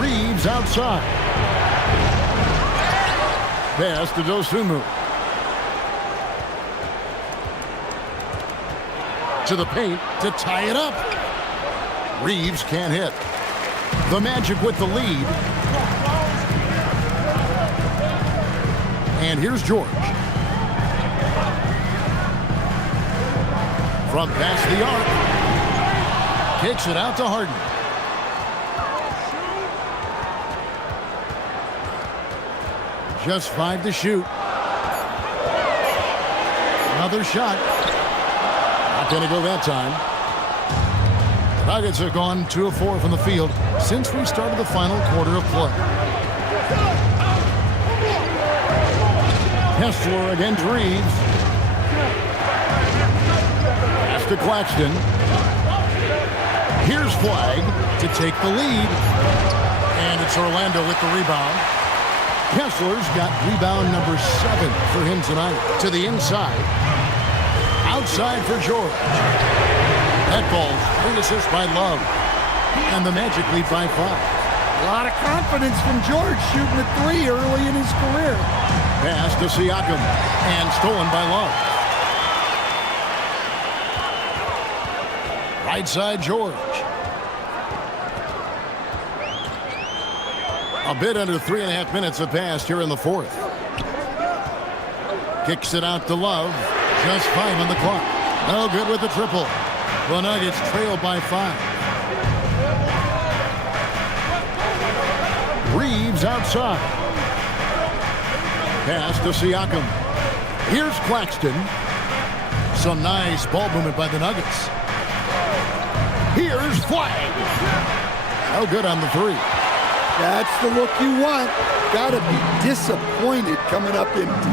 Reeves outside. Pass to Dosunmu. To the paint to tie it up. Reeves can't hit. The Magic with the lead. And here's George. From past the arc. Kicks it out to Harden. Just 5 to shoot. Another shot. Not going to go that time. The Nuggets have gone 2 of 4 from the field since we started the final quarter of play. Kessler against Reeves. Pass to Claxton. Here's Flag to take the lead. And it's Orlando with the rebound. Kessler's got rebound number 7 for him tonight. To the inside. Outside for George. That ball's 3 assists by Love. And the Magic lead by 5. A lot of confidence from George shooting a 3 early in his career. Pass to Siakam. And stolen by Love. Right side George. A bit under 3.5 minutes have passed here in the fourth. Kicks it out to Love. Just 5 on the clock. No good with the triple. The Nuggets trail by 5. Reeves outside. Pass to Siakam. Here's Claxton. Some nice ball movement by the Nuggets. Here's Flag. No good on the 3. That's the look you want. Got to be disappointed coming up empty.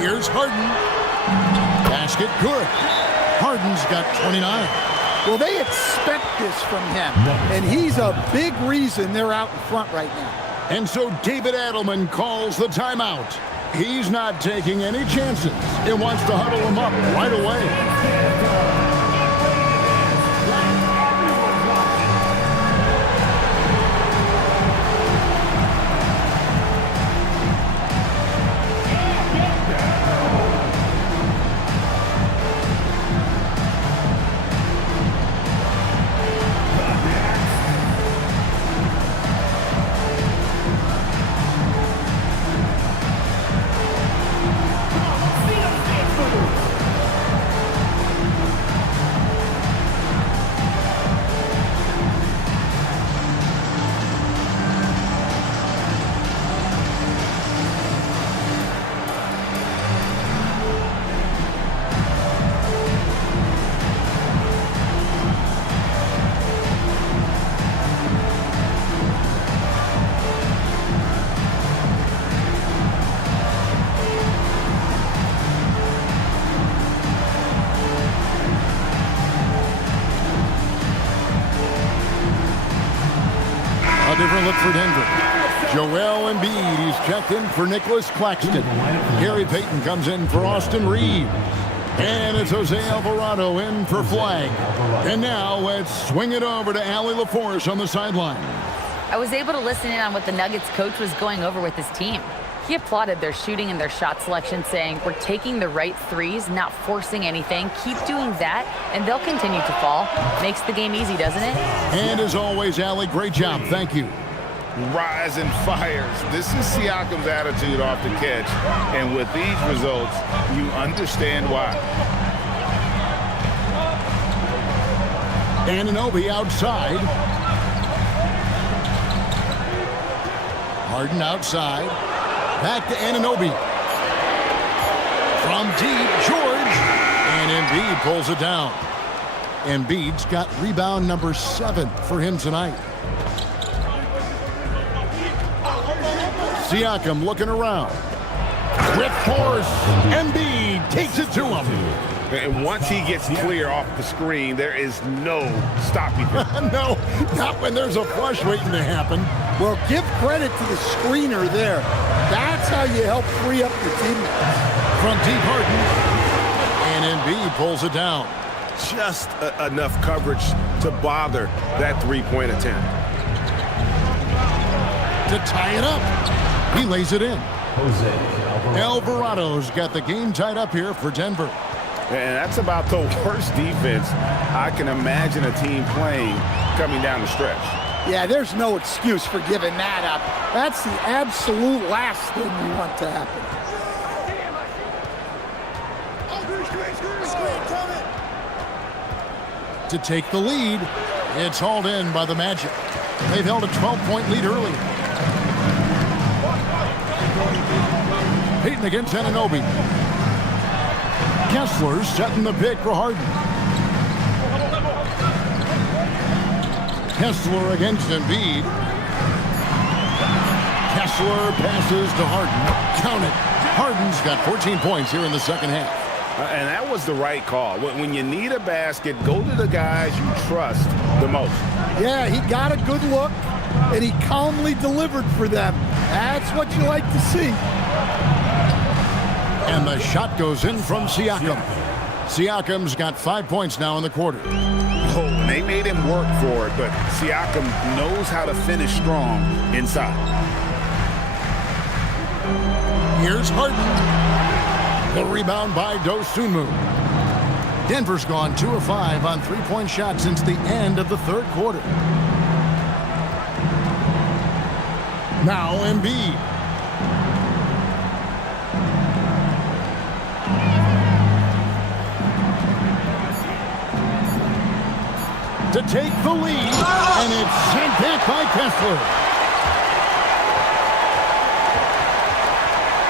Here's Harden. Basket good. Harden's got 29. Well, they expect this from him, and he's a big reason they're out in front right now. And so David Adelman calls the timeout. He's not taking any chances. He wants to huddle him up right away. Different look for Denver. Joel Embiid, he's checked in for Nicholas Claxton. Gary Payton comes in for Austin Reeves. And it's Jose Alvarado in for Flag. And now let's swing it over to Allie LaForce on the sideline. I was able to listen in on what the Nuggets coach was going over with his team. He applauded their shooting and their shot selection, saying, "We're taking the right threes, not forcing anything. Keep doing that, and they'll continue to fall." Makes the game easy, doesn't it? And as always, Allie, great job. Thank you. Rise and fires. This is Siakam's attitude off the catch. And with these results, you understand why. Anunoby outside. Harden outside. Back to Anunoby. From deep, George. And Embiid pulls it down. Embiid's got rebound number 7 for him tonight. Siakam looking around. With force, Embiid takes it to him. And once he gets clear off the screen, there is no stopping him. No, not when there's a flush waiting to happen. Well, give credit to the screener there. That's how you help free up your teammates. From deep, Harden. And Embiid pulls it down. Just enough coverage to bother that three-point attempt. To tie it up. He lays it in. Alvarado's got the game tied up here for Denver. And that's about the worst defense I can imagine a team playing coming down the stretch. Yeah, there's no excuse for giving that up. That's the absolute last thing you want to happen. To take the lead, it's hauled in by the Magic. They've held a 12-point lead early. Payton against Anunoby. Kessler setting the pick for Harden. Kessler against Embiid. Kessler passes to Harden. Count it. Harden's got 14 points here in the second half. And that was the right call. When you need a basket, go to the guys you trust the most. Yeah, he got a good look, and he calmly delivered for them. That's what you like to see. And the shot goes in from Siakam. Siakam's got 5 points now in the quarter. Oh, they made him work for it, but Siakam knows how to finish strong inside. Here's Harden. The rebound by Dosunmu. Denver's gone 2 of 5 on three-point shots since the end of the third quarter. Now Embiid. To take the lead, and it's sent back by Kessler.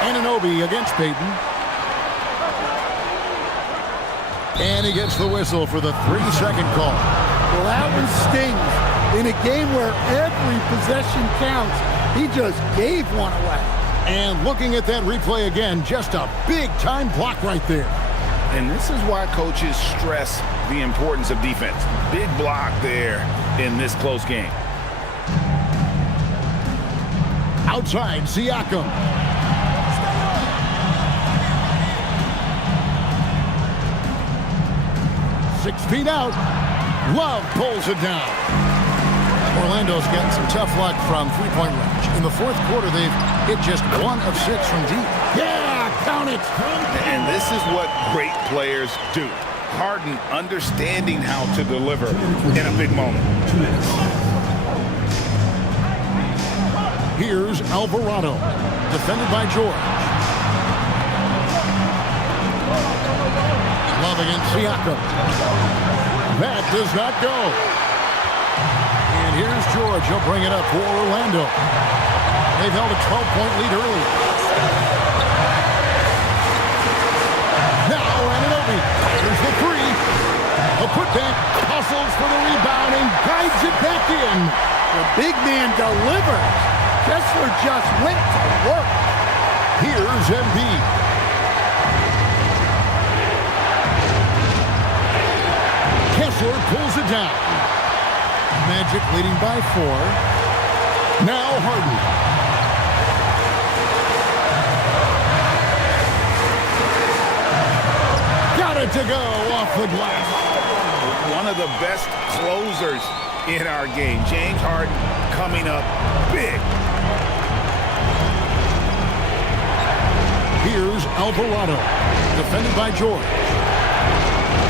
Anunoby against Payton. And he gets the whistle for the 3-second call. Well, that one stings. In a game where every possession counts, he just gave one away. And looking at that replay again, just a big-time block right there. And this is why coaches stress the importance of defense. Big block there in this close game. Outside, Siakam. 6 feet out. Love pulls it down. Orlando's getting some tough luck from three-point range. In the fourth quarter, they've hit just 1 of 6 from deep. Yeah, count it. And this is what great players do. Harden understanding how to deliver in a big moment. Here's Alvarado, defended by George. Love against Siakam. That does not go. And here's George. He'll bring it up for Orlando. They've held a 12-point lead early. Now Anunoby. Here's the three. A putback. Hustles for the rebound and guides it back in. The big man delivers. Kessler just went to work. Here's Embiid. Kessler pulls it down. Magic leading by 4. Now Harden. Got it to go off the glass. One of the best closers in our game. James Harden coming up big. Here's Alvarado, defended by George.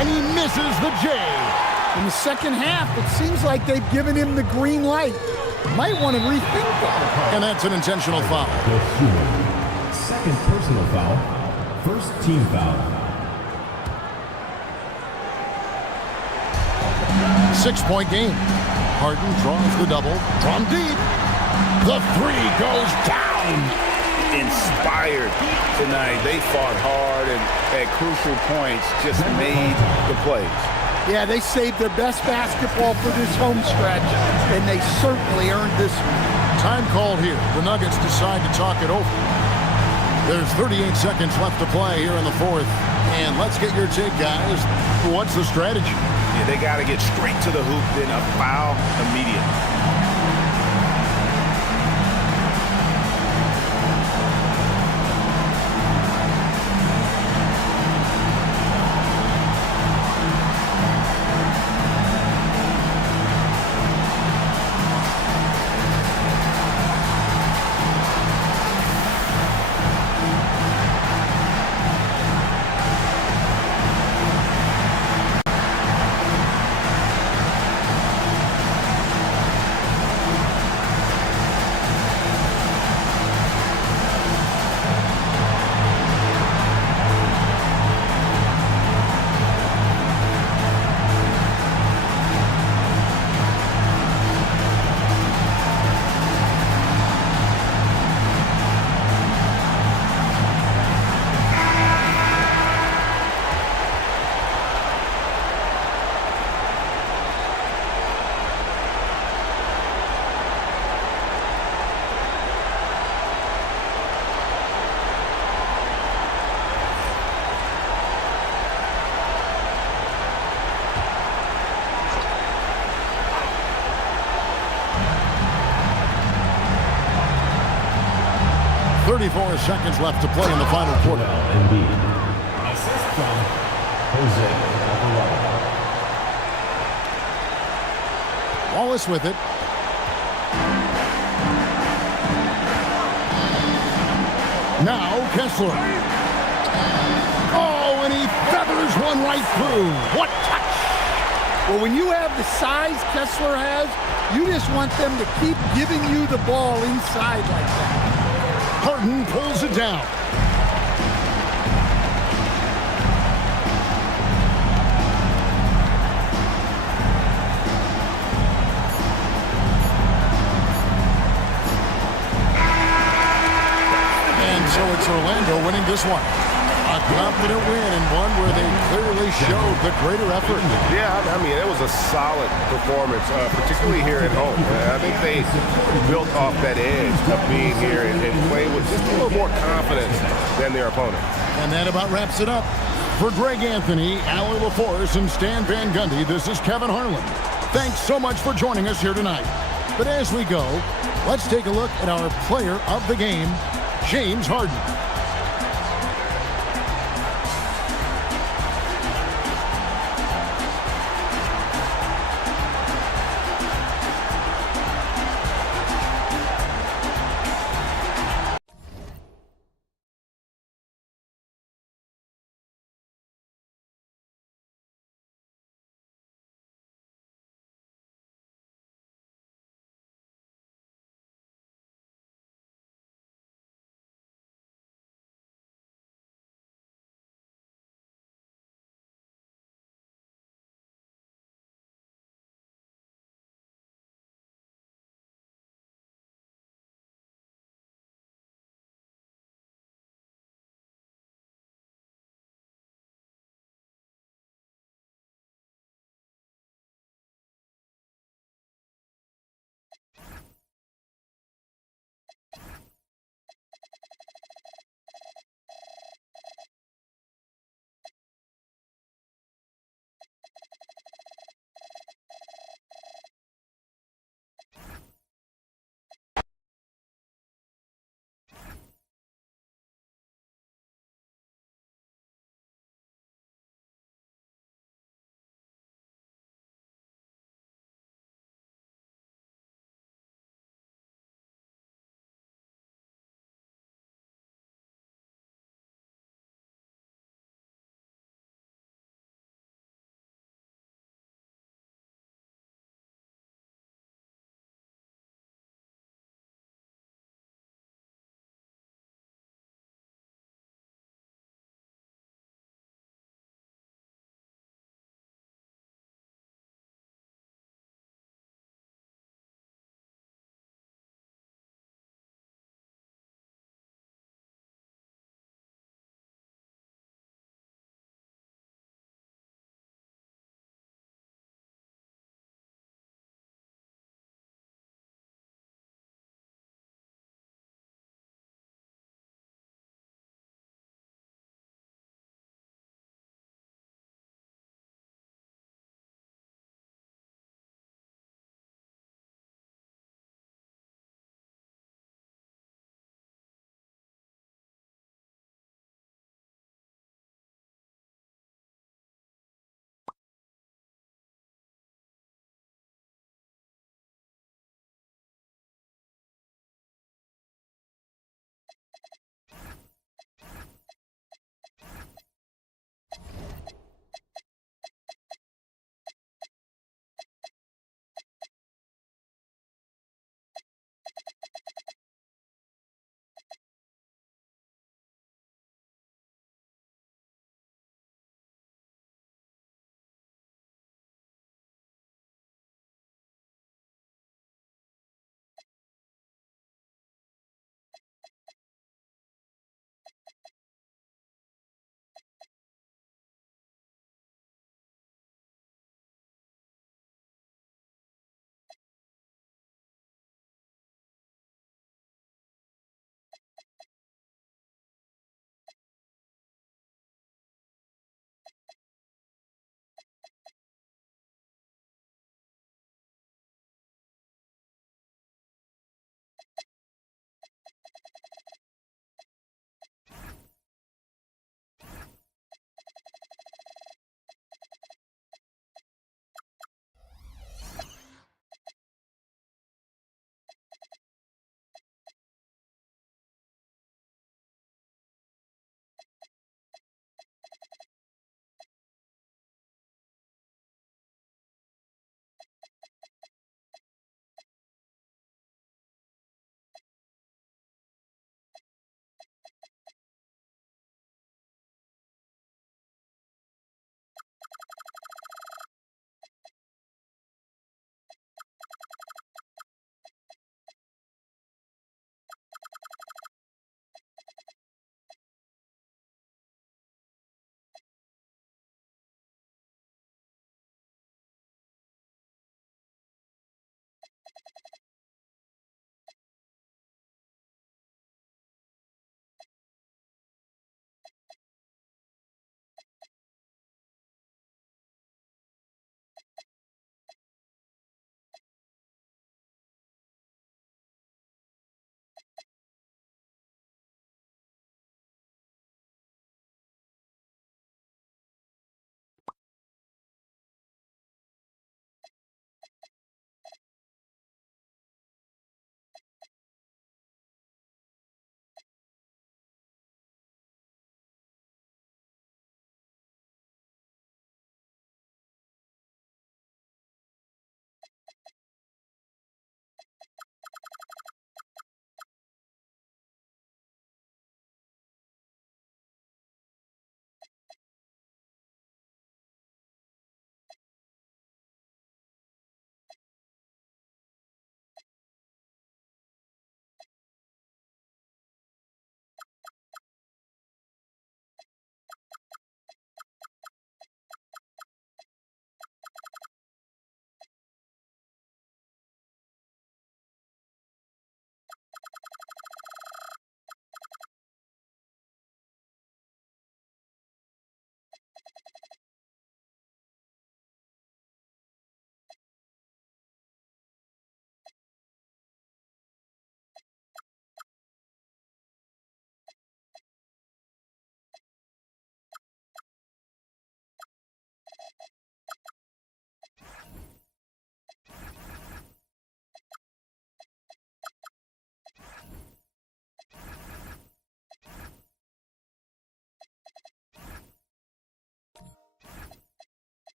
And he misses the J. In the second half, it seems like they've given him the green light. Might want to rethink that. And that's an intentional foul. Second personal foul. First team foul. 6-point game. Harden draws the double from deep. The three goes down. Inspired tonight. They fought hard and at crucial points just made the plays. Yeah, they saved their best basketball for this home stretch, and they certainly earned this one. Time called here. The Nuggets decide to talk it over. There's 38 seconds left to play here in the fourth. And let's get your take, guys. What's the strategy? Yeah, they got to get straight to the hoop, then a foul immediately. 34 seconds left to play in the final quarter. Assist from Jose Alvarado. Wallace with it. Now Kessler. Oh, and he feathers one right through. What touch! Well, when you have the size Kessler has, you just want them to keep giving you the ball inside like that. Harden pulls it down. And so it's Orlando winning this one. A confident win and one where they clearly showed the greater effort. Yeah, I mean, it was a solid performance, particularly here at home. I think they built off that edge of being here and playing with just a little more confidence than their opponent. And that about wraps it up. For Greg Anthony, Allie LaForce, and Stan Van Gundy, this is Kevin Harlan. Thanks so much for joining us here tonight. But as we go, let's take a look at our player of the game, James Harden.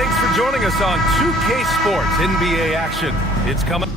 thanks for joining us on 2K Sports NBA action. It's coming.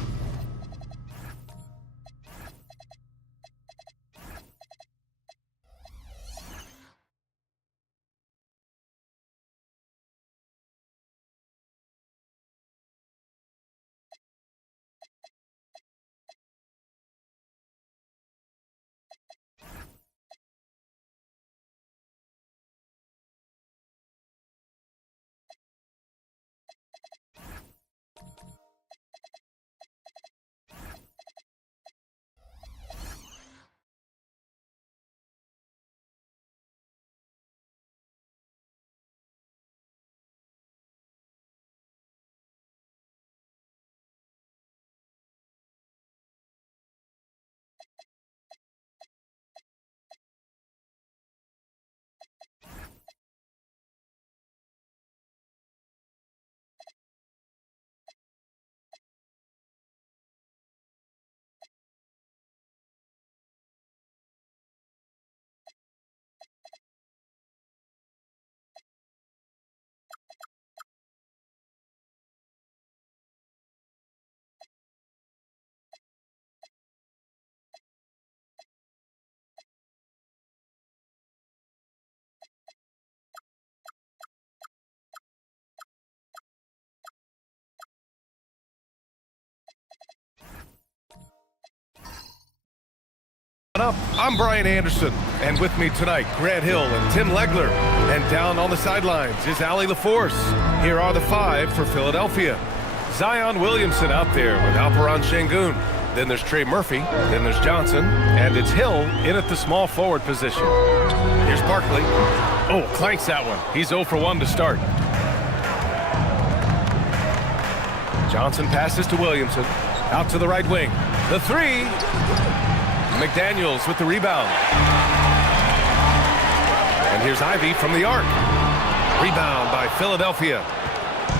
Up, I'm Brian Anderson, and with me tonight, Grant Hill and Tim Legler. And down on the sidelines is Allie LaForce. Here are the five for Philadelphia. Zion Williamson out there with Alperon Şengün. Then there's Trey Murphy, then there's Johnson, and it's Hill in at the small forward position. Here's Barkley. Oh, clanks that one. He's 0 for 1 to start. Johnson passes to Williamson. Out to the right wing. The three. McDaniels with the rebound. And here's Ivey from the arc. Rebound by Philadelphia.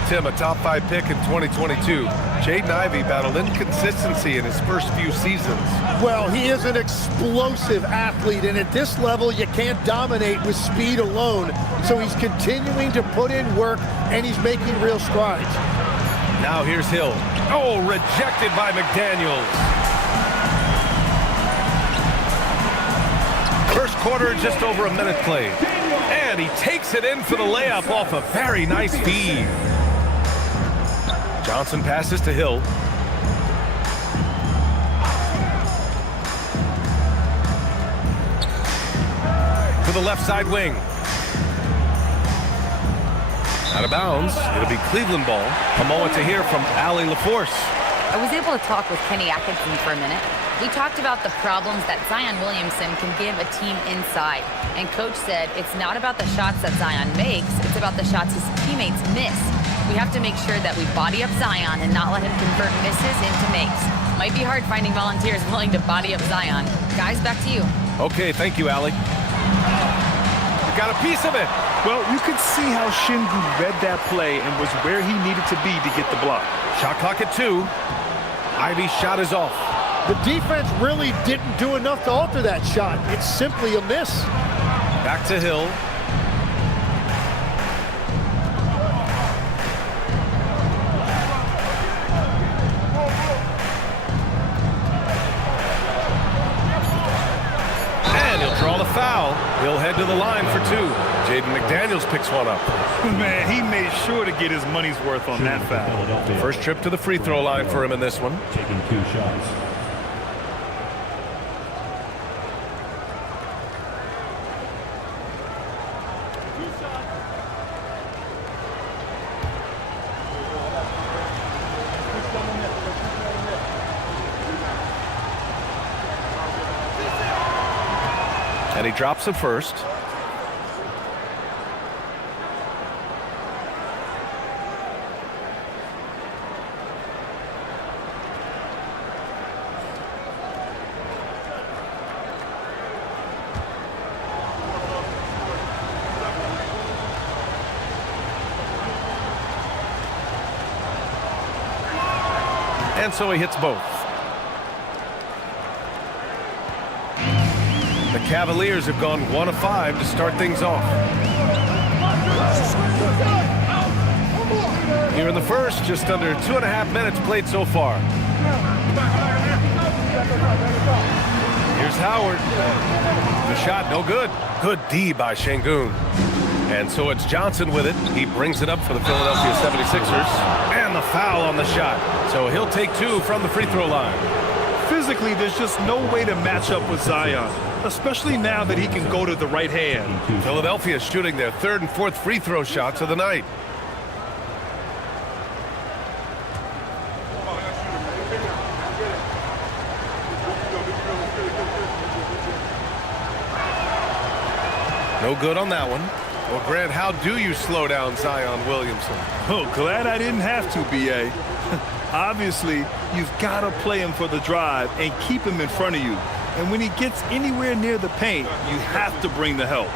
Tim, a top 5 pick in 2022. Jaden Ivey battled inconsistency in his first few seasons. Well, he is an explosive athlete, and at this level, you can't dominate with speed alone. So he's continuing to put in work, and he's making real strides. Now here's Hill. Oh, rejected by McDaniels. First quarter, just over a minute played. And he takes it in for the layup off a very nice feed. Johnson passes to Hill. To the left side wing. Out of bounds. It'll be Cleveland ball. A moment to hear from Allie LaForce. I was able to talk with Kenny Atkinson for a minute. We talked about the problems that Zion Williamson can give a team inside. And Coach said it's not about the shots that Zion makes, it's about the shots his teammates miss. We have to make sure that we body up Zion and not let him convert misses into makes. Might be hard finding volunteers willing to body up Zion. Guys, back to you. Okay, thank you, Allie. Got a piece of it. Well, you could see how Şengün read that play and was where he needed to be to get the block. Shot clock at 2. Ivey's shot is off. The defense really didn't do enough to alter that shot. It's simply a miss. Back to Hill. And he'll draw the foul. He'll head to the line for 2. Jaden McDaniels picks one up. Man, he made sure to get his money's worth on that foul. First trip to the free throw line for him in this one. Taking 2 shots. And he drops it first. And so he hits both. The Cavaliers have gone 1 of 5 to start things off. Here in the first, just under 2.5 minutes played so far. Here's Howard. The shot, no good. Good D by Şengün. And so it's Johnson with it. He brings it up for the Philadelphia 76ers. And the foul on the shot. So he'll take 2 from the free throw line. Physically, there's just no way to match up with Zion, especially now that he can go to the right hand. Philadelphia shooting their 3rd and 4th free throw shots of the night. No good on that one. Well, Grant, how do you slow down Zion Williamson? Oh, glad I didn't have to, B.A. Obviously, you've got to play him for the drive and keep him in front of you. And when he gets anywhere near the paint, you have to bring the help.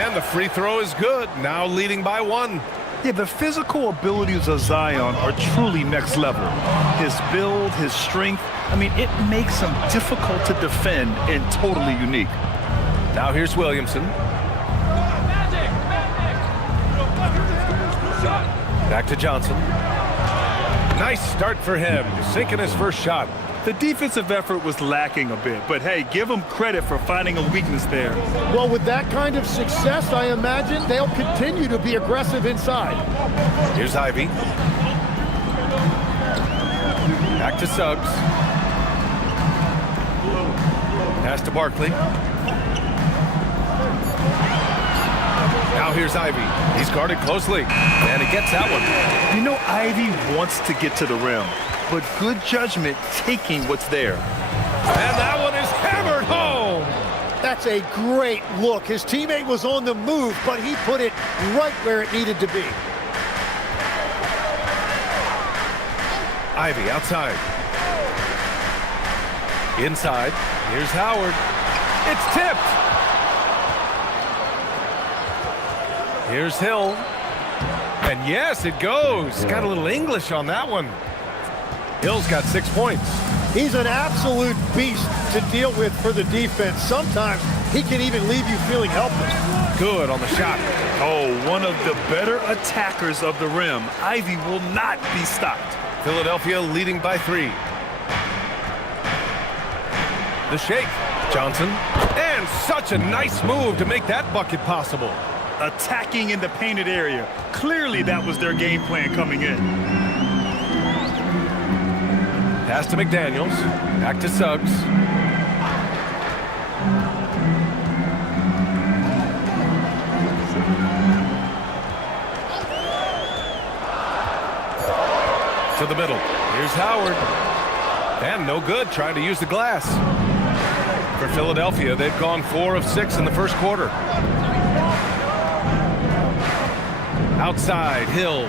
And the free throw is good, now leading by 1. Yeah, the physical abilities of Zion are truly next level. His build, his strength, I mean, it makes him difficult to defend and totally unique. Now here's Williamson. Back to Johnson. Nice start for him, sinking his first shot. The defensive effort was lacking a bit, but hey, give him credit for finding a weakness there. Well, with that kind of success, I imagine they'll continue to be aggressive inside. Here's Ivy. Back to Suggs. Pass to Barkley. Now here's Ivy. He's guarded closely, and he gets that one. You know, Ivy wants to get to the rim, but good judgment taking what's there. And that one is hammered home. That's a great look. His teammate was on the move, but he put it right where it needed to be. Ivy outside. Inside. Here's Howard. It's tipped. Here's Hill. And yes, it goes. Got a little English on that one. Hill's got 6 points. He's an absolute beast to deal with for the defense. Sometimes he can even leave you feeling helpless. Good on the shot. Oh, one of the better attackers of the rim. Ivy will not be stopped. Philadelphia leading by 3. The shake. Johnson. And such a nice move to make that bucket possible. Attacking in the painted area. Clearly that was their game plan coming in. Pass to McDaniels. Back to Suggs. To the middle. Here's Howard. And no good, trying to use the glass. For Philadelphia, they've gone 4 of 6 in the first quarter. Outside, Hill.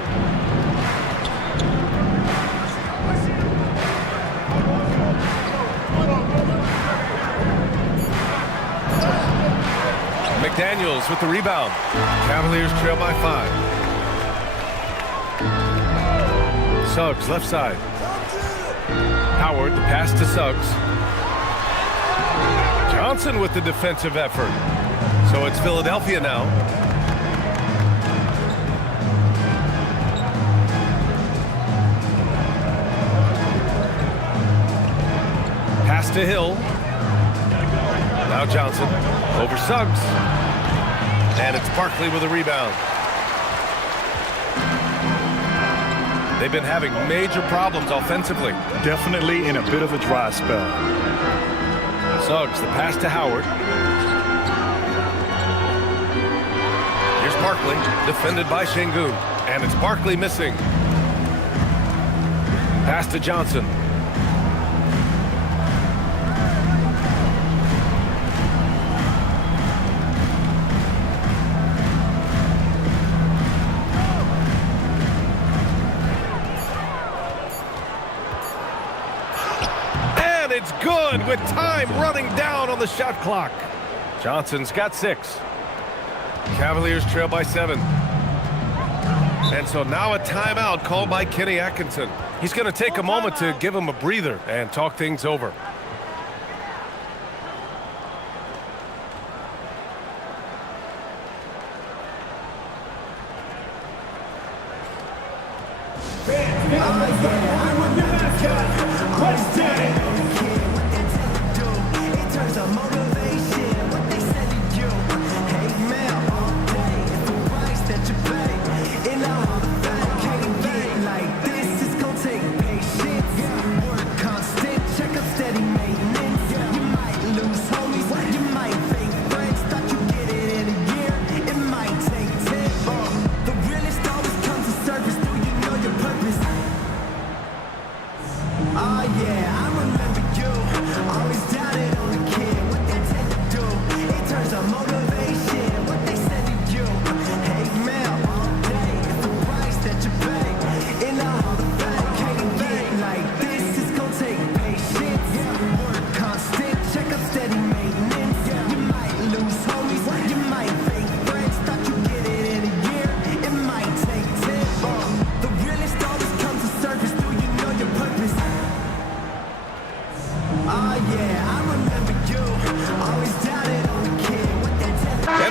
McDaniels with the rebound. Cavaliers trail by 5. Suggs, left side. Howard, the pass to Suggs. Johnson with the defensive effort. So it's Philadelphia now. Pass to Hill. Now Johnson over Suggs. And it's Barkley with a rebound. They've been having major problems offensively. Definitely in a bit of a dry spell. Suggs, the pass to Howard. Here's Barkley, defended by Şengün. And it's Barkley missing. Pass to Johnson. It's good with time running down on the shot clock. Johnson's got 6. Cavaliers trail by 7. And so now a timeout called by Kenny Atkinson. He's going to take a moment to give him a breather and talk things over.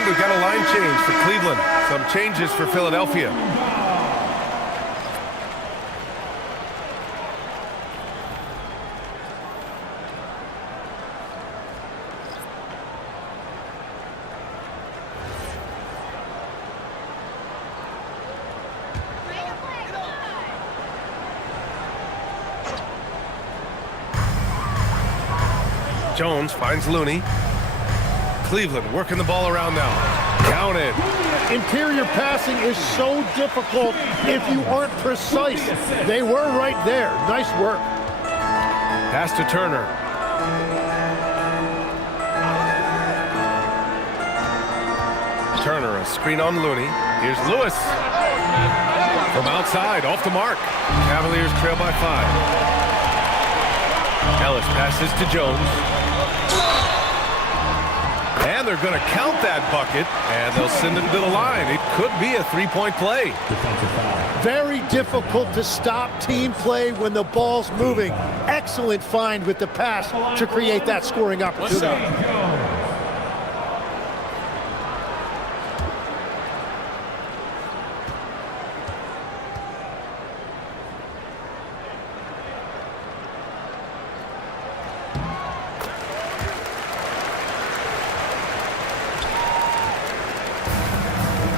We've got a line change for Cleveland. Some changes for Philadelphia. Jones finds Looney. Cleveland working the ball around now. Counted. Interior passing is so difficult if you aren't precise. They were right there. Nice work. Pass to Turner. Turner, a screen on Looney. Here's Lewis. From outside, off the mark. Cavaliers trail by 5. Ellis passes to Jones. And they're going to count that bucket, and they'll send him to the line. It could be a three-point play. Very difficult to stop team play when the ball's moving. Excellent find with the pass to create that scoring opportunity.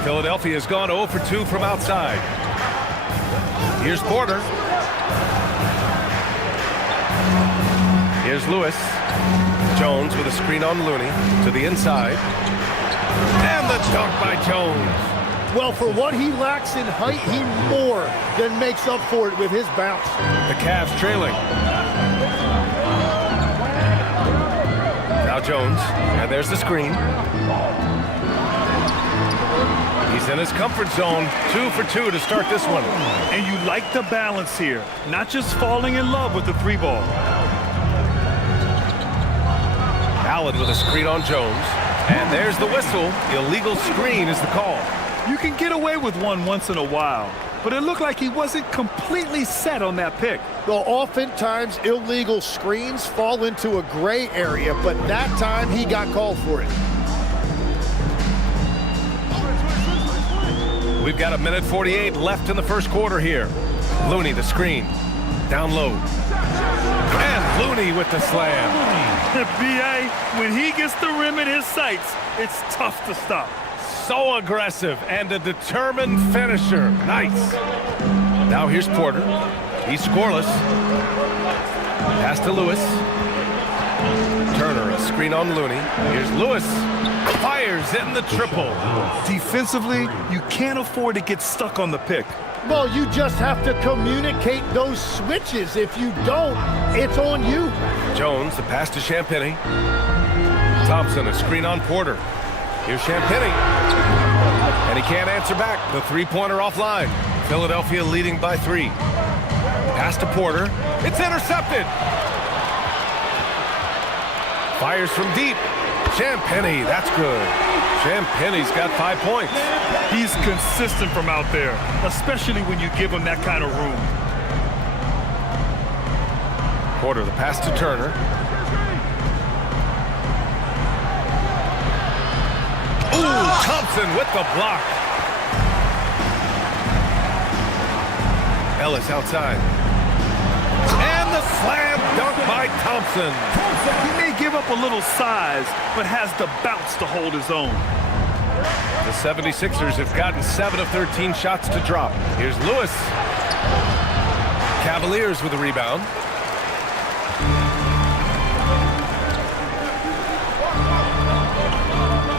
Philadelphia has gone 0 for 2 from outside. Here's Porter. Here's Lewis. Jones with a screen on Looney to the inside. And the dunk by Jones. Well, for what he lacks in height, he more than makes up for it with his bounce. The Cavs trailing. Now Jones, and there's the screen. He's in his comfort zone, 2 for 2 to start this one. And you like the balance here, not just falling in love with the 3-ball. Allen with a screen on Jones. And there's the whistle. Illegal screen is the call. You can get away with one once in a while, but it looked like he wasn't completely set on that pick. Well, oftentimes illegal screens fall into a gray area, but that time he got called for it. We've got 1:48 left in the first quarter here. Looney the screen. Down low. And Looney with the slam. B.A., when he gets the rim in his sights, it's tough to stop. So aggressive and a determined finisher. Nice. Now here's Porter. He's scoreless. Pass to Lewis. Turner, a screen on Looney. Here's Lewis. Fires in the triple. Defensively, you can't afford to get stuck on the pick. Well, you just have to communicate those switches. If you don't, it's on you. Jones, the pass to Champagnie. Thompson, a screen on Porter. Here's Champagnie. And he can't answer back. The three-pointer offline. Philadelphia leading by 3. Pass to Porter. It's intercepted. Fires from deep. Champagnie, that's good. Champagnie's got 5 points. He's consistent from out there, especially when you give him that kind of room. Porter, the pass to Turner. Ooh, Thompson with the block. Ellis outside. And the slam dunk by Thompson. He may give up a little size, but has the bounce to hold his own. The 76ers have gotten 7 of 13 shots to drop. Here's Lewis. Cavaliers with a rebound.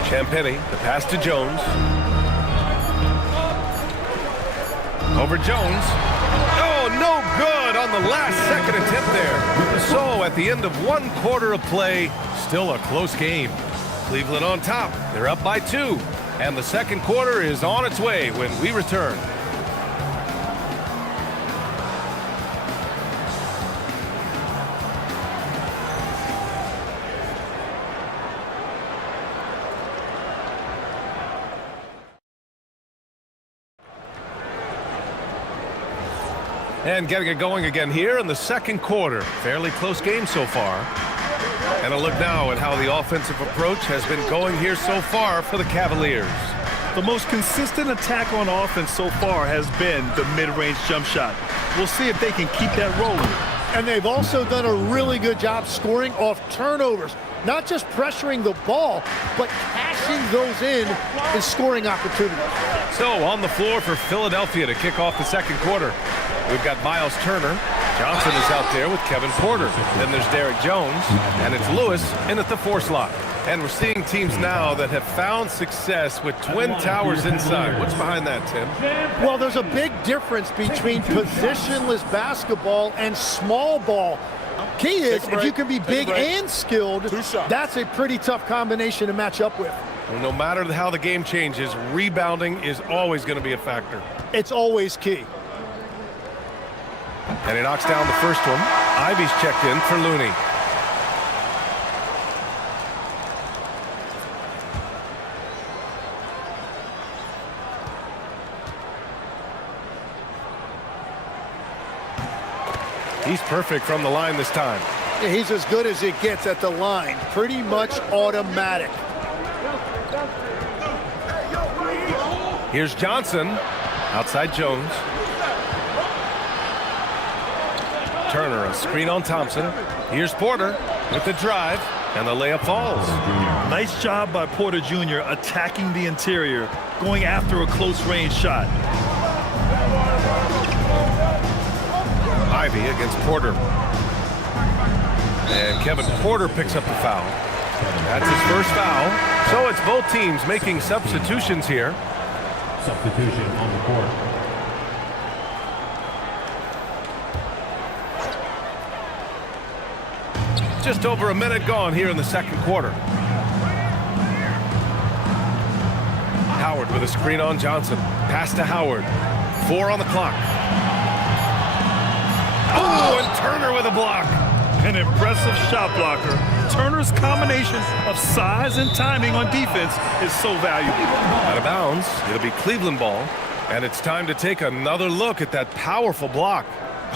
Champagny, the pass to Jones. Over Jones. Oh, no good on the last second attempt there. So at the end of 1 quarter of play, still a close game. Cleveland on top. They're up by 2. And the second quarter is on its way when we return. And getting it going again here in the second quarter. Fairly close game so far. And a look now at how the offensive approach has been going here so far for the Cavaliers. The most consistent attack on offense so far has been the mid-range jump shot. We'll see if they can keep that rolling. And they've also done a really good job scoring off turnovers. Not just pressuring the ball, but cashing those in and scoring opportunities. So on the floor for Philadelphia to kick off the second quarter. We've got Miles Turner. Johnson is out there with Kevin Porter. Then there's Derek Jones, and it's Lewis in at the 4 slot. And we're seeing teams now that have found success with twin towers inside. What's behind that, Tim? Well, there's a big difference between positionless basketball and small ball. Key is, if you can be big and skilled, that's a pretty tough combination to match up with. Well, no matter how the game changes, rebounding is always going to be a factor. It's always key. And he knocks down the first one. Ivy's checked in for Looney. He's perfect from the line this time. He's as good as it gets at the line. Pretty much automatic. Here's Johnson. Outside Jones. Turner, a screen on Thompson. Here's Porter with the drive, and the layup falls. Nice job by Porter Jr. attacking the interior, going after a close-range shot. Ivy against Porter. And Kevin Porter picks up the foul. That's his first foul. So it's both teams making substitutions here. Substitution on the court. Just over a minute gone here in the second quarter. Howard with a screen on Johnson. Pass to Howard. 4 on the clock. Oh, and Turner with a block. An impressive shot blocker. Turner's combination of size and timing on defense is so valuable. Out of bounds. It'll be Cleveland ball. And it's time to take another look at that powerful block.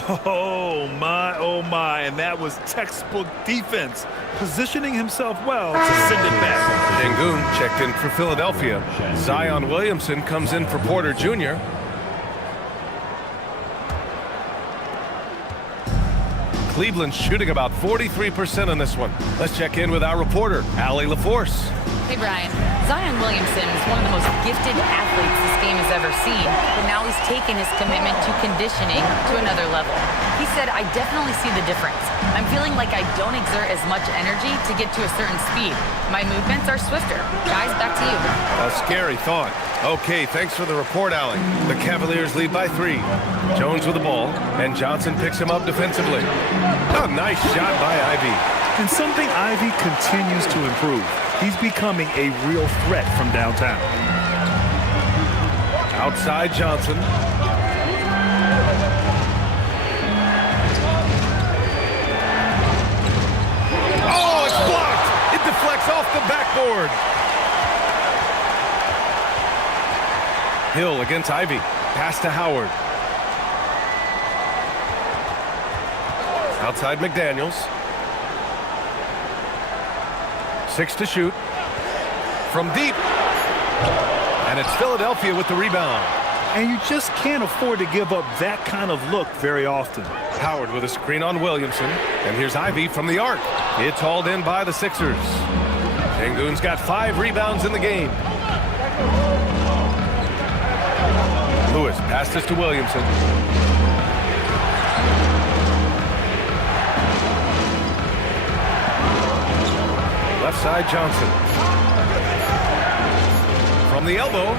Oh my, and that was textbook defense, positioning himself well to send it back. Sengun checked in for Philadelphia. Zion Williamson comes in for Porter Jr. Cleveland shooting about 43% on this one. Let's check in with our reporter, Allie LaForce. Hey, Brian. Zion Williamson is one of the most gifted athletes this game has ever seen, but now he's taken his commitment to conditioning to another level. He said, I definitely see the difference. I'm feeling like I don't exert as much energy to get to a certain speed. My movements are swifter. Guys, back to you. A scary thought. Okay, thanks for the report, Allie. The Cavaliers lead by 3. Jones with the ball, and Johnson picks him up defensively. A nice shot by Ivy. And something Ivy continues to improve. He's becoming a real threat from downtown. Outside Johnson. Oh, it's blocked. It deflects off the backboard. Hill against Ivy. Pass to Howard. Outside McDaniels. 6 to shoot. From deep. And it's Philadelphia with the rebound. And you just can't afford to give up that kind of look very often. Howard with a screen on Williamson. And here's Ivy from the arc. It's hauled in by the Sixers. Sengun's got 5 rebounds in the game. Lewis passes to Williamson. Left side, Johnson. From the elbow,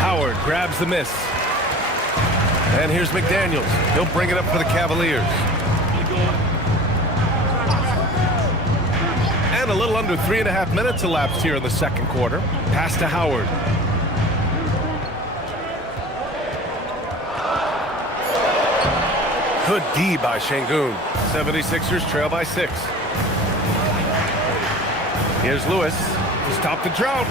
Howard grabs the miss. And here's McDaniels. He'll bring it up for the Cavaliers. And a little under 3.5 minutes elapsed here in the second quarter. Pass to Howard. Good D by Sengun. 76ers trail by 6. Here's Lewis to stop the drought.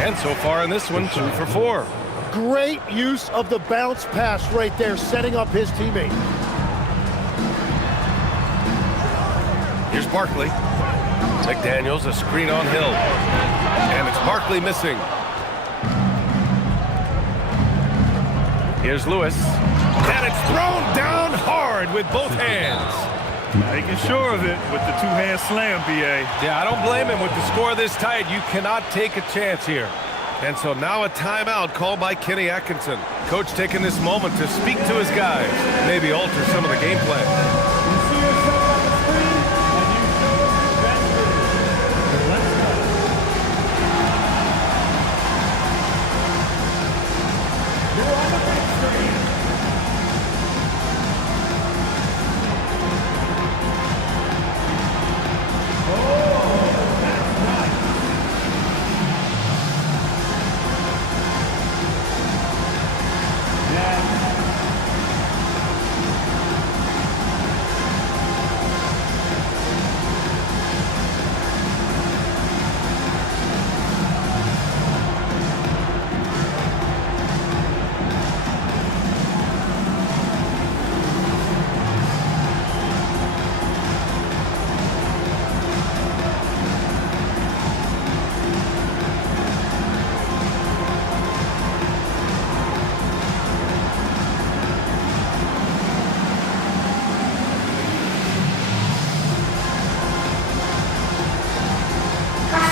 And so far in this one, 2 for 4. Great use of the bounce pass right there, setting up his teammate. Here's Barkley. McDaniels, a screen on Hill. And it's Barkley missing. Here's Lewis. And it's thrown down hard with both hands. Making sure of it with the two-hand slam, B.A. Yeah, I don't blame him. With the score this tight, you cannot take a chance here. And so now a timeout called by Kenny Atkinson. Coach taking this moment to speak to his guys, maybe alter some of the game plan.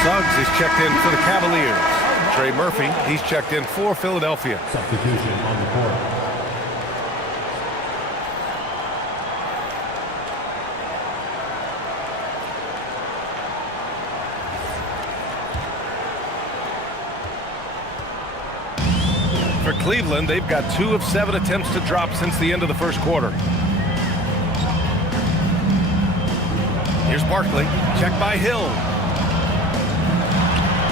Suggs is checked in for the Cavaliers. Trey Murphy, he's checked in for Philadelphia. Substitution on the court. For Cleveland, they've got 2 of 7 attempts to drop since the end of the first quarter. Here's Barkley, checked by Hill.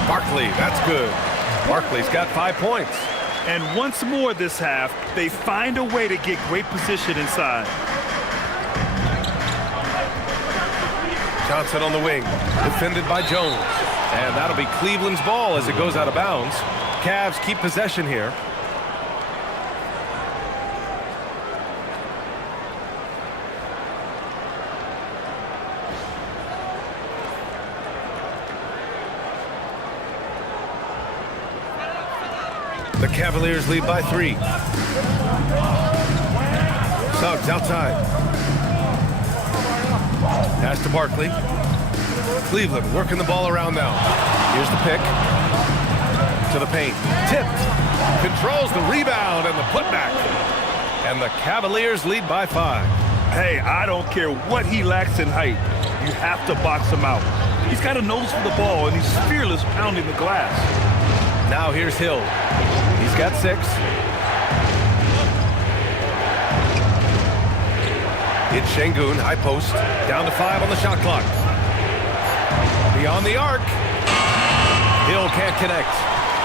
Barkley, that's good. Barkley's got 5 points. And once more this half, they find a way to get great position inside. Johnson on the wing, defended by Jones. And that'll be Cleveland's ball as it goes out of bounds. Cavs keep possession here. The Cavaliers lead by 3. Suggs outside. Pass to Barkley. Cleveland working the ball around now. Here's the pick. To the paint. Tipped. Controls the rebound and the putback. And the Cavaliers lead by 5. Hey, I don't care what he lacks in height. You have to box him out. He's got a nose for the ball, and he's fearless pounding the glass. Now here's Hill. He's got 6. It's Sengun, high post. Down to 5 on the shot clock. Beyond the arc. Hill can't connect.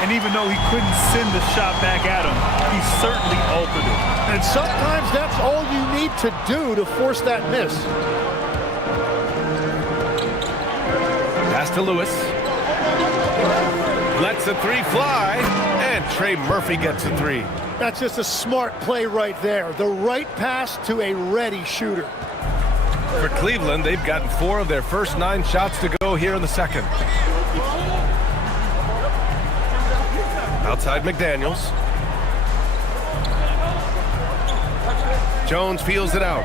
And even though he couldn't send the shot back at him, he certainly altered it. And sometimes that's all you need to do to force that miss. Pass to Lewis. Lets the 3 fly, and Trey Murphy gets a 3. That's just a smart play right there. The right pass to a ready shooter. For Cleveland, they've gotten 4 of their first 9 shots to go here in the second. Outside McDaniels. Jones feels it out.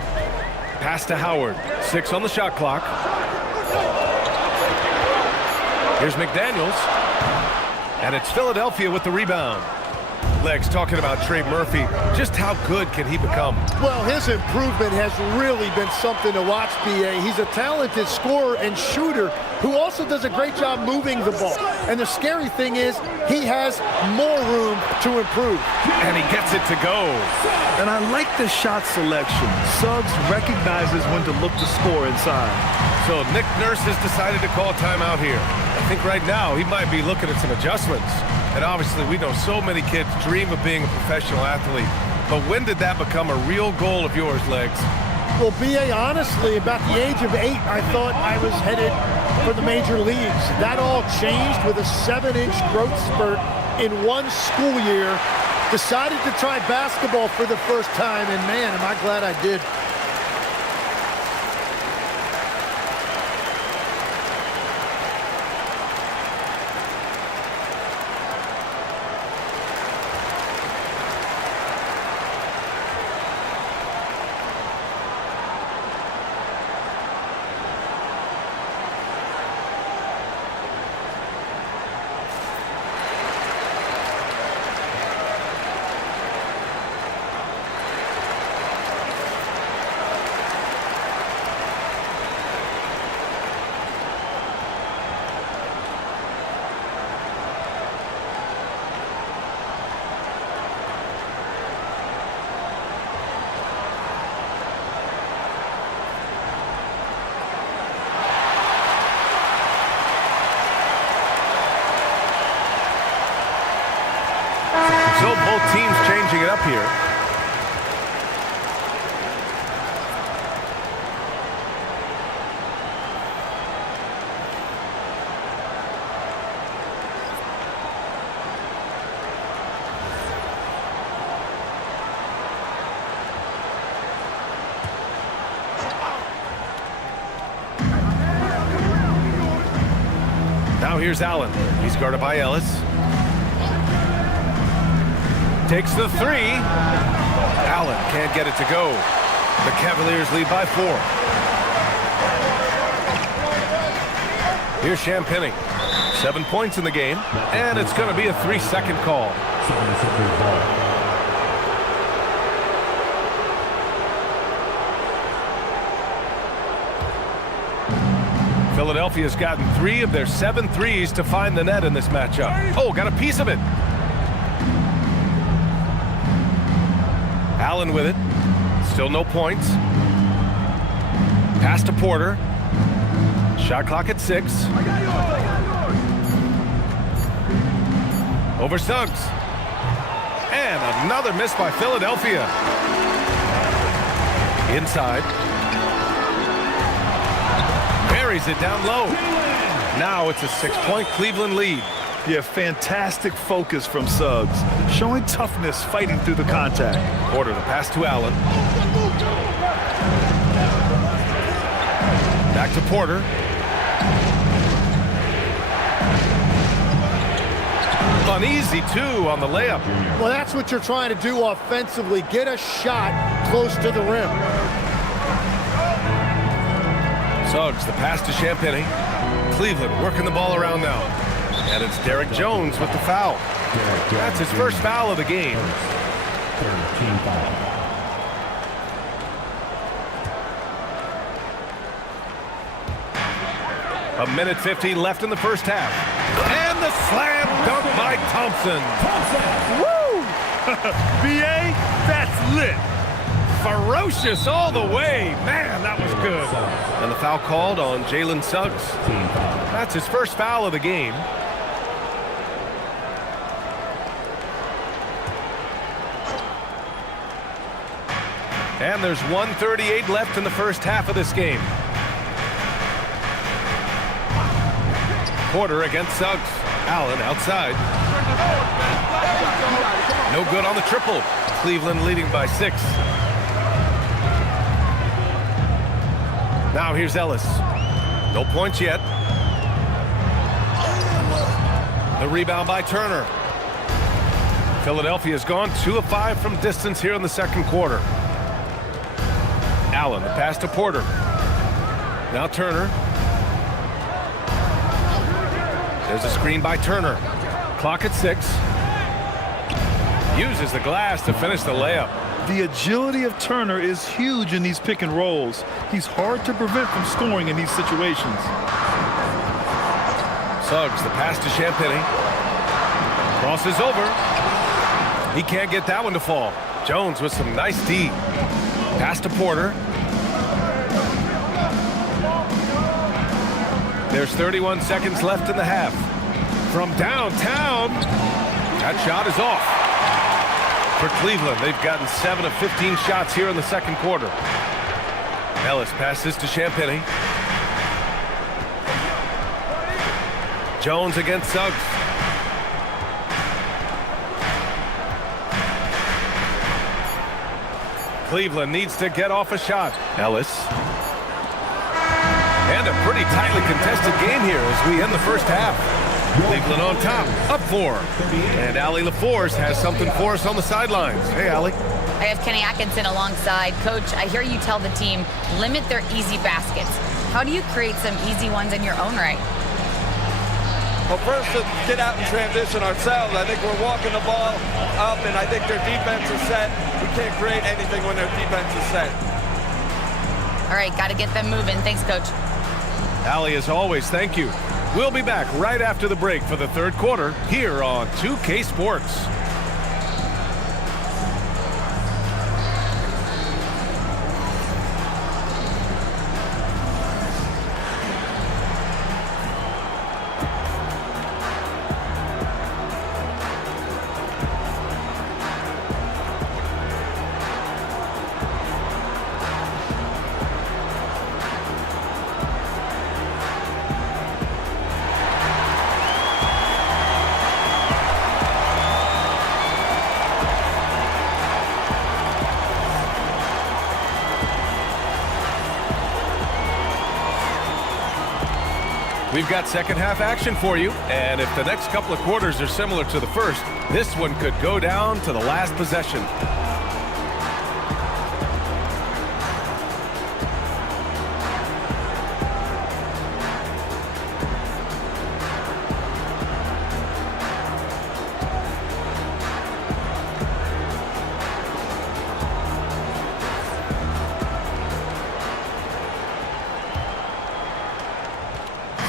Pass to Howard. 6 on the shot clock. Here's McDaniels. And it's Philadelphia with the rebound. Legs talking about Trey Murphy. Just how good can he become? Well, his improvement has really been something to watch, B.A. He's a talented scorer and shooter who also does a great job moving the ball. And the scary thing is he has more room to improve. And he gets it to go. And I like the shot selection. Suggs recognizes when to look to score inside. So Nick Nurse has decided to call timeout here. I think right now he might be looking at some adjustments. And obviously we know so many kids dream of being a professional athlete. But when did that become a real goal of yours, Legs? Well, B.A., honestly, about the age of 8, I thought I was headed for the major leagues. That all changed with a 7-inch growth spurt in one school year. Decided to try basketball for the first time, and man, am I glad I did. So both teams changing it up here. Now here's Allen. He's guarded by Ellis. Takes the 3. Allen can't get it to go. The Cavaliers lead by 4. Here's Champagny. 7 points in the game, and it's going to be a 3-second call. Philadelphia's gotten 3 of their 7 threes to find the net in this matchup. Oh, got a piece of it. Allen with it. Still no points. Pass to Porter. Shot clock at 6. Over Suggs. And another miss by Philadelphia. Inside. Buries it down low. Now it's a 6-point Cleveland lead. Yeah, fantastic focus from Suggs. Showing toughness fighting through the contact. Porter, the pass to Allen. Back to Porter. Uneasy, too, on the layup. Well, that's what you're trying to do offensively. Get a shot close to the rim. Suggs, the pass to Champagny. Cleveland working the ball around now. And it's Derek Jones with the foul. That's his first foul of the game. A minute 15 left in the first half. And the slam dunk by Thompson. Woo! B.A., that's lit. Ferocious all the way. Man, that was good. And the foul called on Jalen Suggs. That's his first foul of the game. And there's 1:38 left in the first half of this game. Porter against Suggs. Allen outside. No good on the triple. Cleveland leading by 6. Now here's Ellis. No points yet. The rebound by Turner. Philadelphia's gone 2 of 5 from distance here in the second quarter. Allen, the pass to Porter. Now Turner. There's a screen by Turner. Clock at 6. Uses the glass to finish the layup. The agility of Turner is huge in these pick and rolls. He's hard to prevent from scoring in these situations. Suggs, the pass to Champagny. Crosses over. He can't get that one to fall. Jones with some nice D. Pass to Porter. There's 31 seconds left in the half. From downtown, that shot is off. For Cleveland, they've gotten 7 of 15 shots here in the second quarter. Ellis passes to Champagny. Jones against Suggs. Cleveland needs to get off a shot. Ellis. And a pretty tightly contested game here as we end the first half. Cleveland on top, up 4. And Allie LaForce has something for us on the sidelines. Hey, Allie. I have Kenny Atkinson alongside. Coach, I hear you tell the team, limit their easy baskets. How do you create some easy ones in your own right? Well, first, let's get out and transition ourselves. I think we're walking the ball up, and I think their defense is set. We can't create anything when their defense is set. All right, got to get them moving. Thanks, Coach. Allie, as always, thank you. We'll be back right after the break for the third quarter here on 2K Sports. We've got second half action for you, and if the next couple of quarters are similar to the first, this one could go down to the last possession.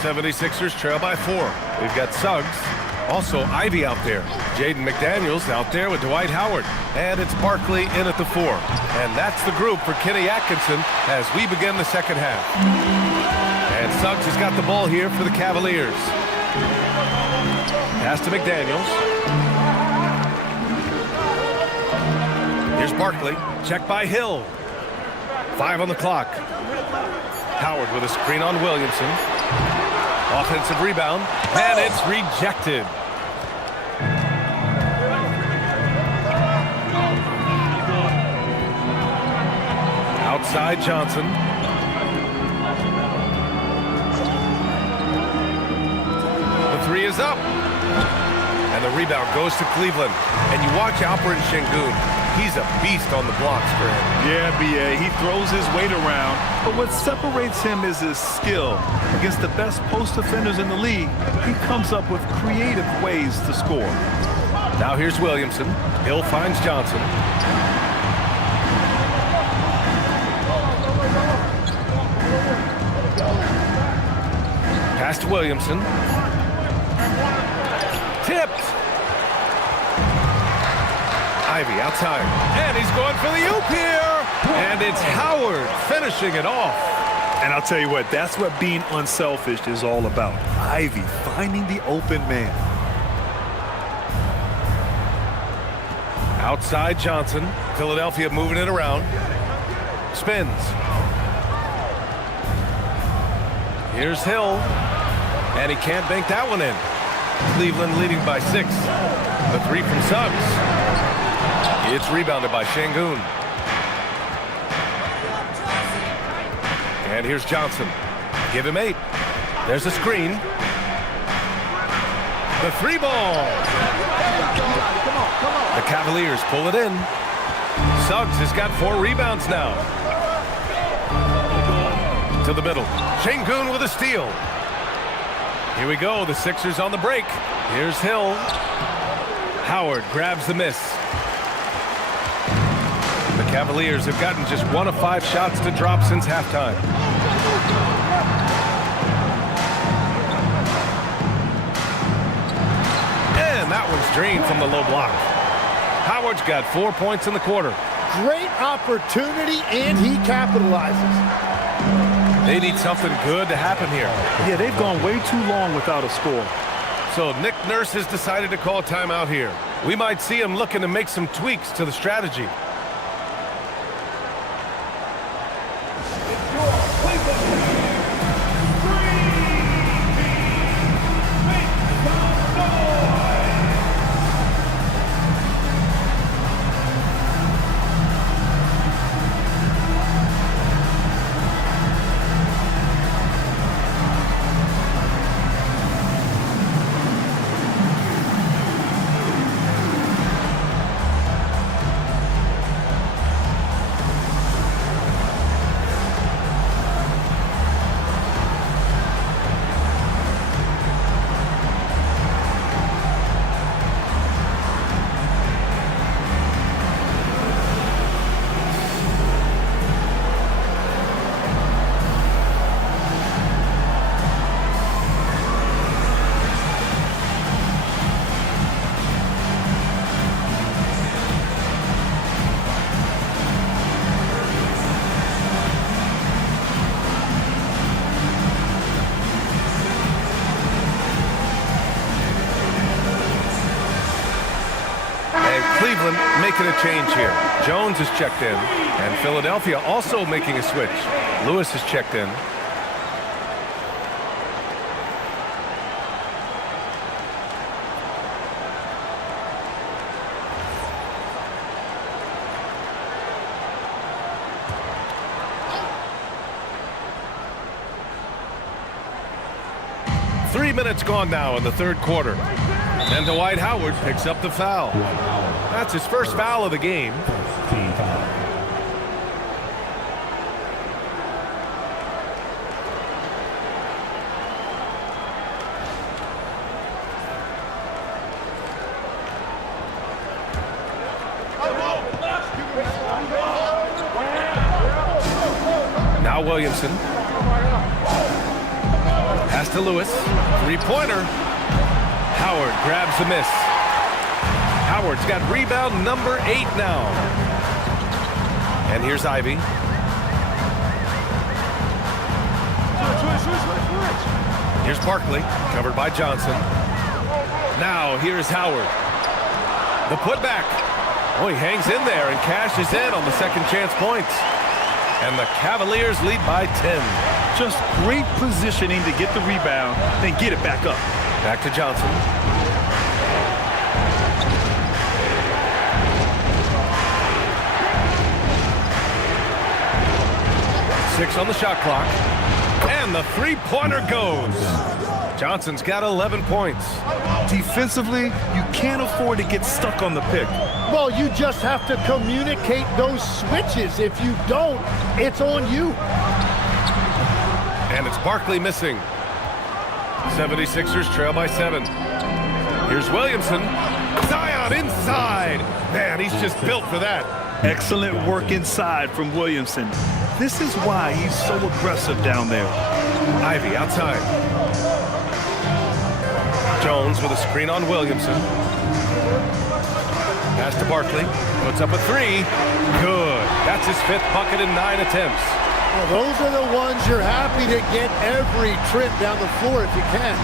'76ers trail by 4. We've got Suggs, also Ivy out there. Jaden McDaniels out there with Dwight Howard. And it's Barkley in at the 4. And that's the group for Kenny Atkinson as we begin the second half. And Suggs has got the ball here for the Cavaliers. Pass to McDaniels. Here's Barkley. Check by Hill. 5 on the clock. Howard with a screen on Williamson. Offensive rebound, and it's rejected. Outside Johnson. The 3 is up. And the rebound goes to Cleveland. And you watch Alperen Şengün. He's a beast on the blocks, Grant. Yeah, B.A. He throws his weight around, but what separates him is his skill. Against the best post defenders in the league, he comes up with creative ways to score. Now here's Williamson. Hill finds Johnson. Pass to Williamson. Tipped. Ivy outside, and he's going for the oop here, and it's Howard finishing it off. And I'll tell you what, that's what being unselfish is all about. Ivy finding the open man. Outside Johnson, Philadelphia moving it around. Spins. Here's Hill, and he can't bank that one in. Cleveland leading by 6. The 3 from Suggs. It's rebounded by Şengün. And here's Johnson. Give him 8. There's a screen. The 3 ball. The Cavaliers pull it in. Suggs has got 4 rebounds now. To the middle. Şengün with a steal. Here we go. The Sixers on the break. Here's Hill. Howard grabs the miss. The Cavaliers have gotten just 1 of 5 shots to drop since halftime. And that one's drained from the low block. Howard's got 4 points in the quarter. Great opportunity, and he capitalizes. They need something good to happen here. Yeah, they've gone way too long without a score. So Nick Nurse has decided to call timeout here. We might see him looking to make some tweaks to the strategy. Cleveland making a change here. Jones is checked in, and Philadelphia also making a switch. Lewis is checked in. Three minutes gone now in the third quarter. And Dwight Howard picks up the foul. That's his first foul of the game. Now Williamson. Pass to Lewis. Three-pointer. Howard grabs the miss. Howard's got rebound number 8 now. And here's Ivy. Here's Barkley, covered by Johnson. Now here's Howard. The putback. Oh, he hangs in there and cashes in on the second chance points. And the Cavaliers lead by 10. Just great positioning to get the rebound, then get it back up. Back to Johnson. Six on the shot clock. And the three-pointer goes. Johnson's got 11 points. Defensively, you can't afford to get stuck on the pick. Well, you just have to communicate those switches. If you don't, it's on you. And it's Barkley missing. 76ers trail by 7. Here's Williamson. Zion inside. Man, he's just built for that. Excellent work inside from Williamson. This is why he's so aggressive down there. Ivy outside. Jones with a screen on Williamson. Pass to Barkley. Puts up a 3. Good. That's his 5th bucket in 9 attempts. Well, those are the ones you're happy to get every trip down the floor if you can.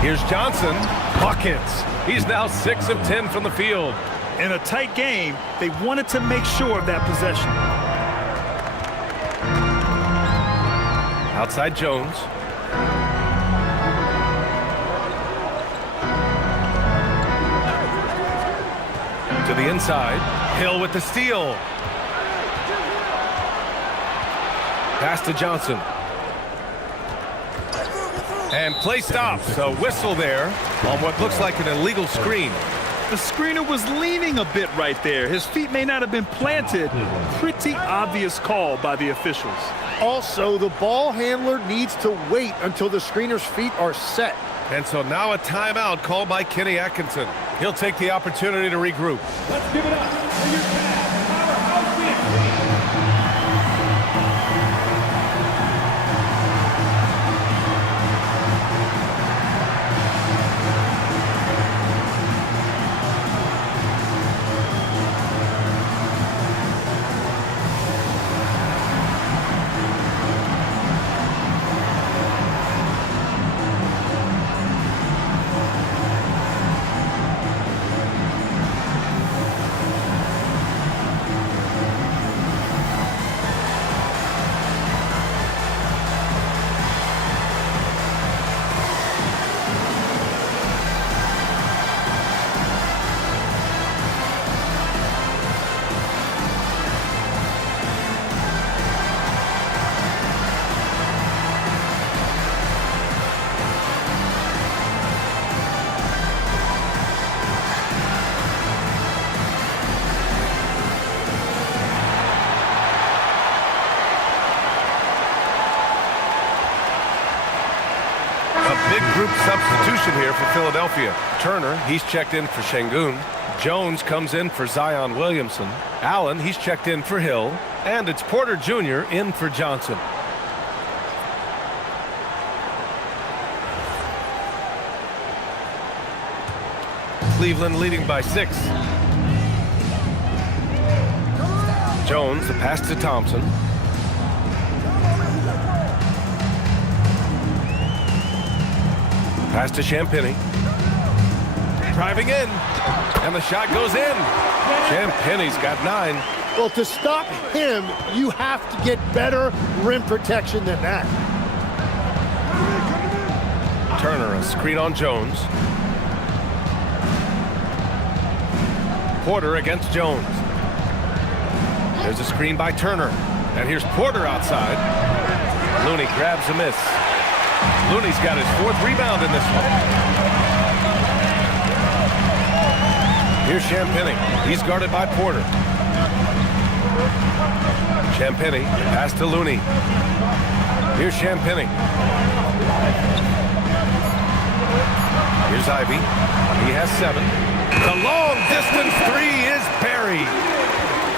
Here's Johnson. Buckets. He's now 6 of 10 from the field. In a tight game, they wanted to make sure of that possession. Outside Jones. To the inside. Hill with the steal. Pass to Johnson. And play stops. A whistle there on what looks like an illegal screen. The screener was leaning a bit right there. His feet may not have been planted. Pretty obvious call by the officials. Also, the ball handler needs to wait until the screener's feet are set. And so now a timeout called by Kenny Atkinson. He'll take the opportunity to regroup. Let's give it up for your powerhouse man. Big group substitution here for Philadelphia. Turner, he's checked in for Şengün. Jones comes in for Zion Williamson. Allen, he's checked in for Hill. And it's Porter Jr. in for Johnson. Cleveland leading by 6. Jones, the pass to Thompson. Pass to Champagny. Driving in. And the shot goes in. Champagny's got 9. Well, to stop him, you have to get better rim protection than that. Turner, a screen on Jones. Porter against Jones. There's a screen by Turner. And here's Porter outside. Looney grabs a miss. Looney's got his 4th rebound in this one. Here's Champagny. He's guarded by Porter. Champagny, pass to Looney. Here's Champagny. Here's Ivy. He has 7. The long distance 3 is buried.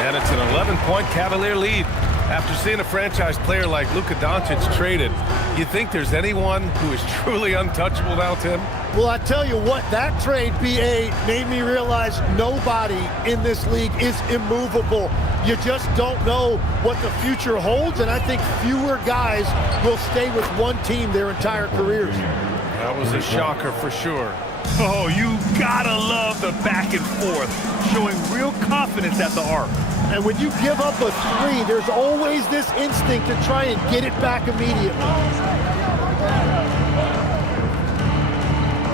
And it's an 11-point Cavalier lead. After seeing a franchise player like Luka Doncic traded, you think there's anyone who is truly untouchable now, Tim? Well, I tell you what, that trade, BA, made me realize nobody in this league is immovable. You just don't know what the future holds, and I think fewer guys will stay with one team their entire careers. That was a shocker for sure. Oh, you gotta love the back and forth, showing real confidence at the arc. And when you give up a 3, there's always this instinct to try and get it back immediately.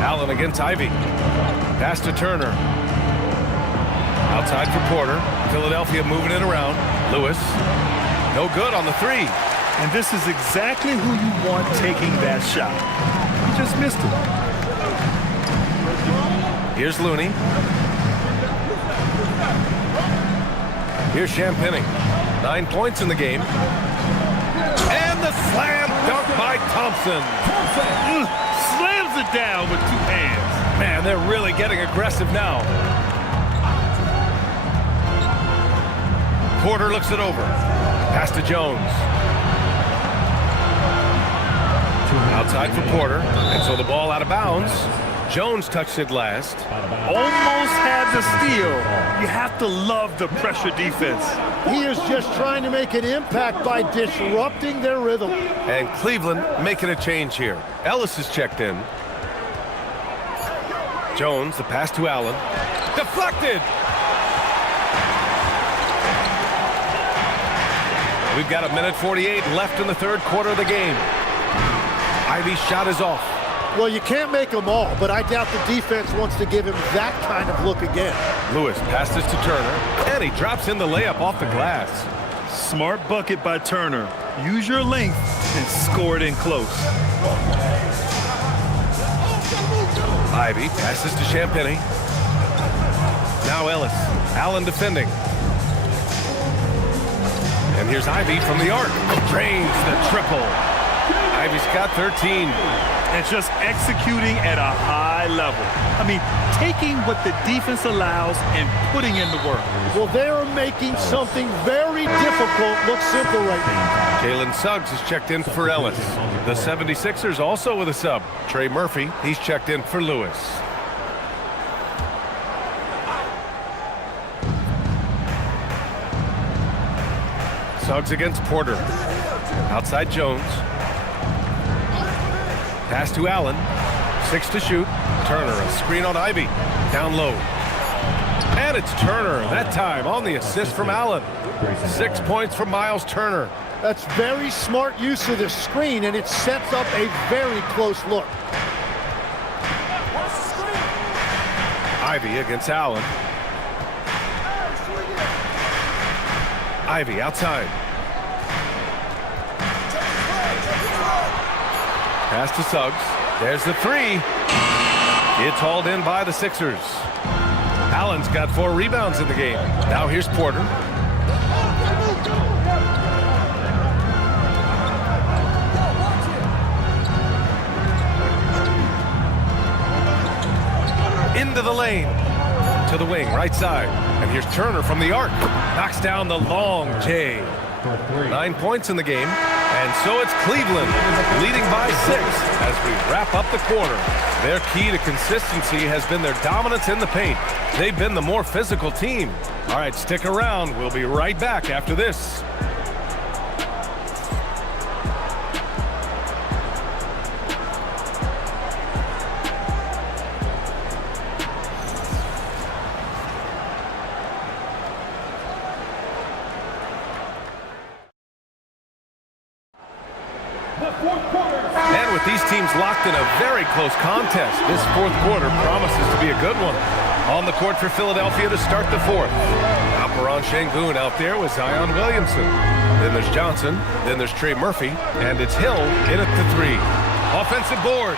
Allen against Ivy. Pass to Turner. Outside for Porter. Philadelphia moving it around. Lewis. No good on the 3. And this is exactly who you want taking that shot. He just missed it. Here's Looney. Here's Champagny. 9 points in the game. And the slam dunk by Thompson. Slams it down with 2 hands. Man, they're really getting aggressive now. Porter looks it over. Pass to Jones. Outside for Porter. And so the ball out of bounds. Jones touched it last. Almost had the steal. You have to love the pressure defense. He is just trying to make an impact by disrupting their rhythm. And Cleveland making a change here. Ellis is checked in. Jones, the pass to Allen. Deflected! We've got 1:48 left in the 3rd quarter of the game. Ivy's shot is off. Well, you can't make them all, but I doubt the defense wants to give him that kind of look again. Lewis passes to Turner, and he drops in the layup off the glass. Smart bucket by Turner. Use your length and score it in close. Ivy passes to Champagny. Now Ellis. Allen defending. And here's Ivy from the arc. Drains the triple. Ivy's got 13. And just executing at a high level. I mean, taking what the defense allows and putting in the work. Well, they are making something very difficult look simple right now. Jalen Suggs is checked in for Ellis. The 76ers also with a sub. Trey Murphy, he's checked in for Lewis. Suggs against Porter. Outside Jones. Pass to Allen. 6 to shoot. Turner, a screen on Ivy. Down low. And it's Turner, that time on the assist from Allen. 6 points from Miles Turner. That's very smart use of the screen, and it sets up a very close look. Ivy against Allen. Ivy outside. Pass to Suggs. There's the 3. It's hauled in by the Sixers. Allen's got 4 rebounds in the game. Now here's Porter. Into the lane. To the wing, right side. And here's Turner from the arc. Knocks down the long J. 9 points in the game. And so it's Cleveland leading by 6 as we wrap up the quarter. Their key to consistency has been their dominance in the paint. They've been the more physical team. All right, stick around. We'll be right back after this. And with these teams locked in a very close contest, this fourth quarter promises to be a good one. On the court for Philadelphia to start the fourth. Alperon Şengün out there with Zion Williamson. Then there's Johnson. Then there's Trey Murphy. And it's Hill in at the 3. Offensive board.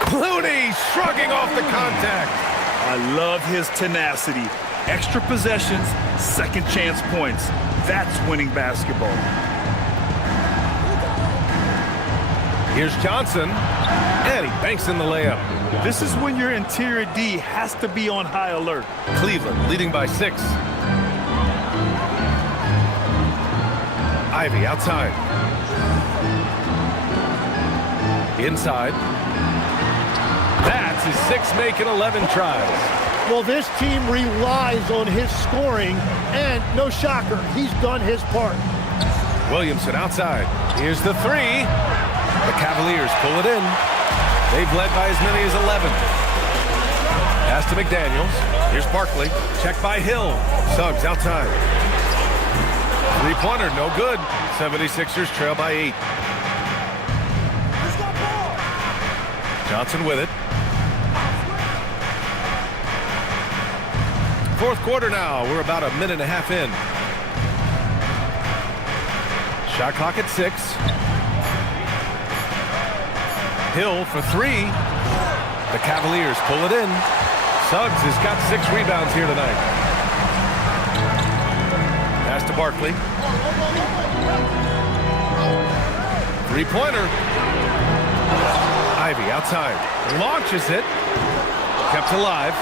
Clooney shrugging off the contact. I love his tenacity. Extra possessions, second chance points. That's winning basketball. Here's Johnson, and he banks in the layup. This is when your interior D has to be on high alert. Cleveland leading by 6. Ivy outside. Inside. That's his 6 making 11 tries. Well, this team relies on his scoring, and no shocker, he's done his part. Williamson outside. Here's the 3. The Cavaliers pull it in. They've led by as many as 11. Pass to McDaniels. Here's Barkley. Checked by Hill. Suggs outside. 3-pointer, no good. 76ers trail by 8. Johnson with it. Fourth quarter now. We're about a minute and a half in. Shot clock at 6. Hill for 3. The Cavaliers pull it in. Suggs has got 6 rebounds here tonight. Pass to Barkley. 3-pointer. Ivy outside. Launches it. Kept alive.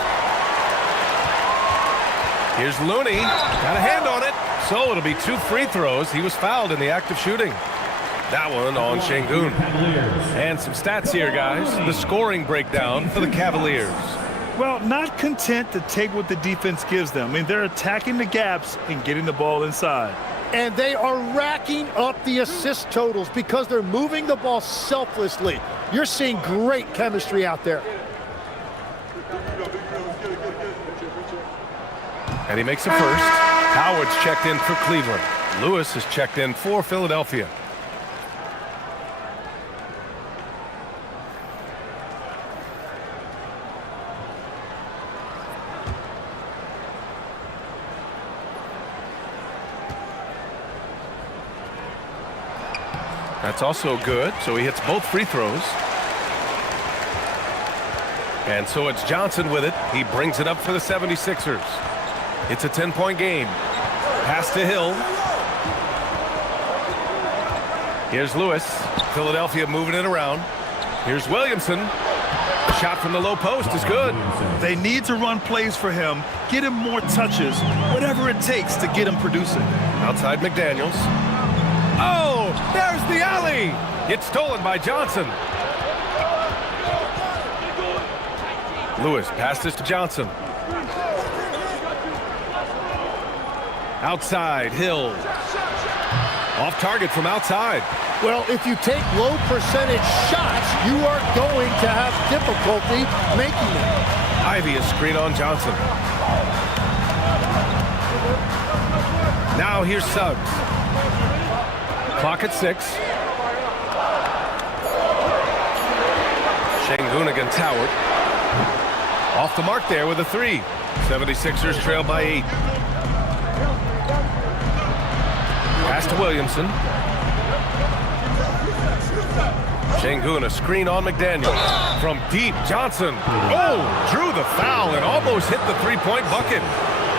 Here's Looney. Got a hand on it. So it'll be 2 free throws. He was fouled in the act of shooting. That one on Şengün. And some stats here, guys. The scoring breakdown for the Cavaliers. Well, not content to take what the defense gives them. I mean, they're attacking the gaps and getting the ball inside. And they are racking up the assist totals because they're moving the ball selflessly. You're seeing great chemistry out there. And he makes a first. Howard's checked in for Cleveland. Lewis is checked in for Philadelphia. That's also good, so he hits both free throws. And so it's Johnson with it. He brings it up for the 76ers. It's a 10-point game. Pass to Hill. Here's Lewis. Philadelphia moving it around. Here's Williamson. Shot from the low post is good. They need to run plays for him, get him more touches, whatever it takes to get him producing. Outside McDaniels. Oh, there's the alley. It's stolen by Johnson. Lewis passes to Johnson. Outside, Hill. Off target from outside. Well, if you take low percentage shots, you are going to have difficulty making them. Ivy a screen on Johnson. Now here's Suggs. Clock at 6. Şengün against Howard. Off the mark there with a 3. 76ers trail by 8. Pass to Williamson. Şengün a screen on McDaniel. From deep, Johnson. Oh, drew the foul and almost hit the three-point bucket.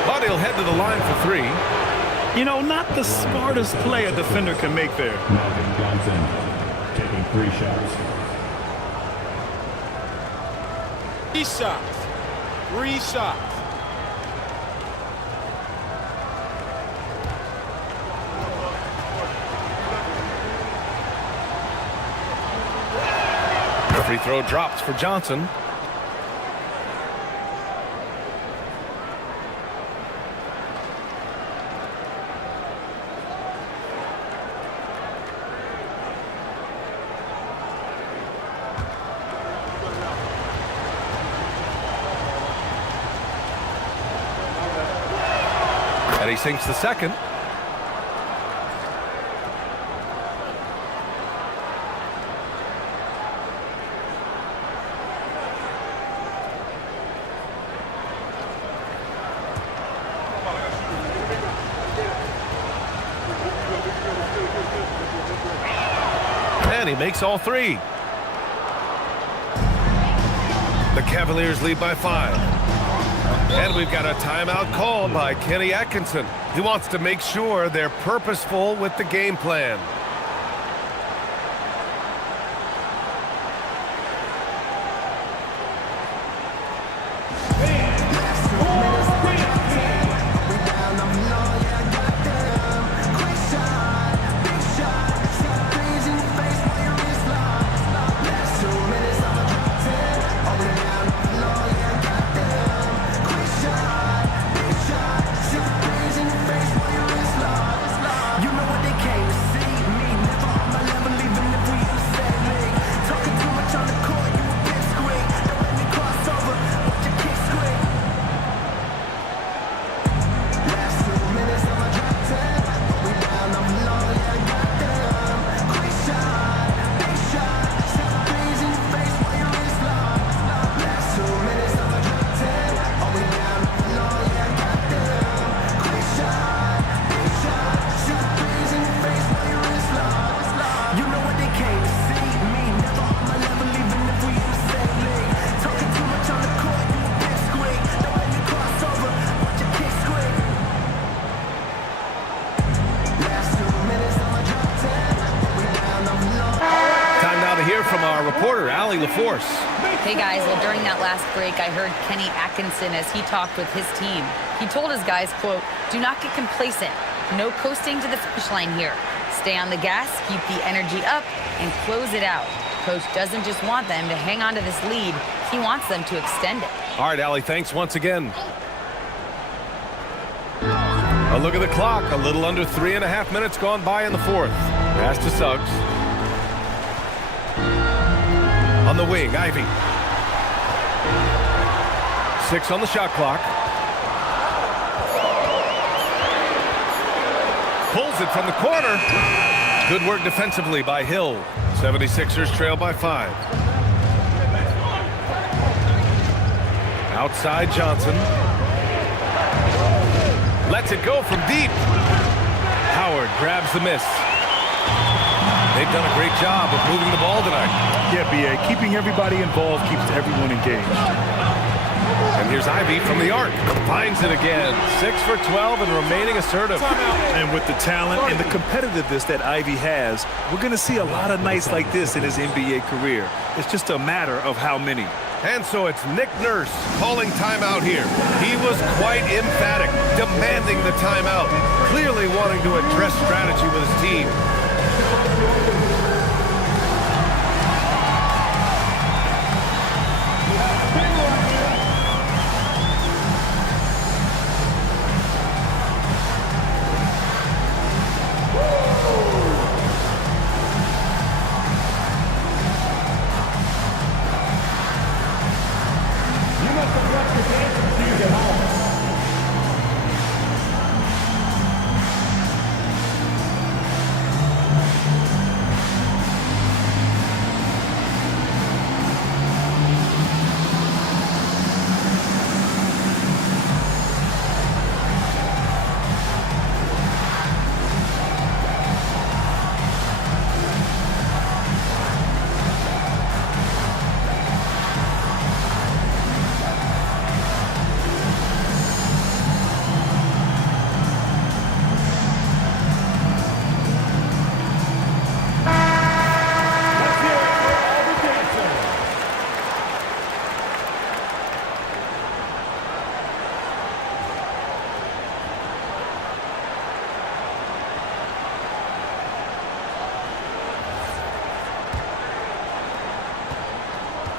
But he'll head to the line for 3. You know, not the smartest play a defender can make there. Malcolm Johnson taking 3 shots. 3 shots. 3 shots. Free throw drops for Johnson. And he sinks the second. And he makes all 3. The Cavaliers lead by 5. And we've got a timeout called by Kenny Atkinson. He wants to make sure they're purposeful with the game plan. From our reporter, Allie LaForce. Hey guys, well during that last break, I heard Kenny Atkinson as he talked with his team. He told his guys, quote, "Do not get complacent. No coasting to the finish line here. Stay on the gas, keep the energy up, and close it out." Coach doesn't just want them to hang on to this lead. He wants them to extend it. All right, Allie, thanks once again. A look at the clock. A little under 3.5 minutes gone by in the 4th. Pass to Suggs. On the wing, Ivy. 6 on the shot clock. Pulls it from the corner. Good work defensively by Hill. 76ers trail by 5. Outside Johnson. Lets it go from deep. Howard grabs the miss. They've done a great job of moving the ball tonight. Yeah, B.A., keeping everybody involved keeps everyone engaged. And here's Ivy from the arc. Finds it again. 6 for 12 and remaining assertive. And with the talent and the competitiveness that Ivy has, we're going to see a lot of nights like this in his NBA career. It's just a matter of how many. And so it's Nick Nurse calling timeout here. He was quite emphatic, demanding the timeout, clearly wanting to address strategy with his team.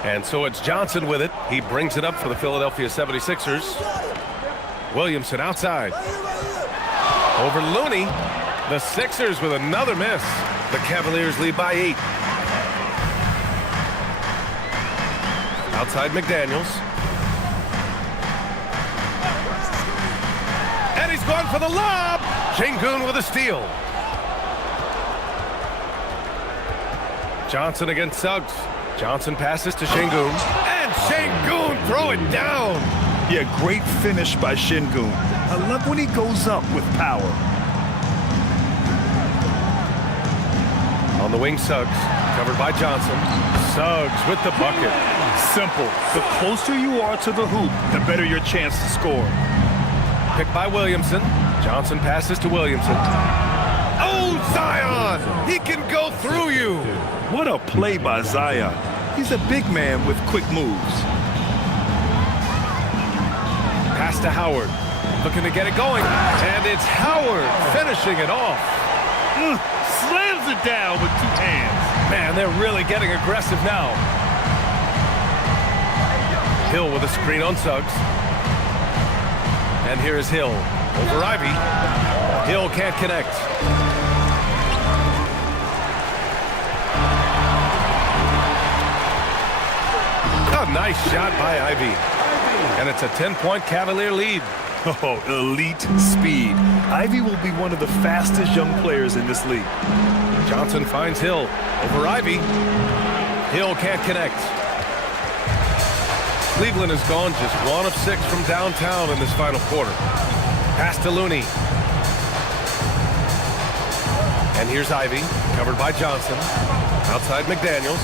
And so it's Johnson with it. He brings it up for the Philadelphia 76ers. Williamson outside. Over Looney. The Sixers with another miss. The Cavaliers lead by 8. Outside McDaniels. And he's gone for the lob. Şengün with a steal. Johnson against Suggs. Johnson passes to Şengün. And Şengün throw it down. Yeah, great finish by Şengün. I love when he goes up with power. On the wing, Suggs. Covered by Johnson. Suggs with the bucket. Simple. The closer you are to the hoop, the better your chance to score. Picked by Williamson. Johnson passes to Williamson. Oh, Zion! He can go through you. What a play by Zion. He's a big man with quick moves. Pass to Howard. Looking to get it going. And it's Howard finishing it off. Slams it down with 2 hands. Man, they're really getting aggressive now. Hill with a screen on Suggs. And here is Hill. Over Ivy. Hill can't connect. A nice shot by Ivy. And it's a 10-point Cavalier lead. Oh, elite speed. Ivy will be one of the fastest young players in this league. Johnson finds Hill. Over Ivy. Hill can't connect. Cleveland has gone just 1 of 6 from downtown in this final quarter. Pass to Looney. And here's Ivy, covered by Johnson. Outside McDaniels.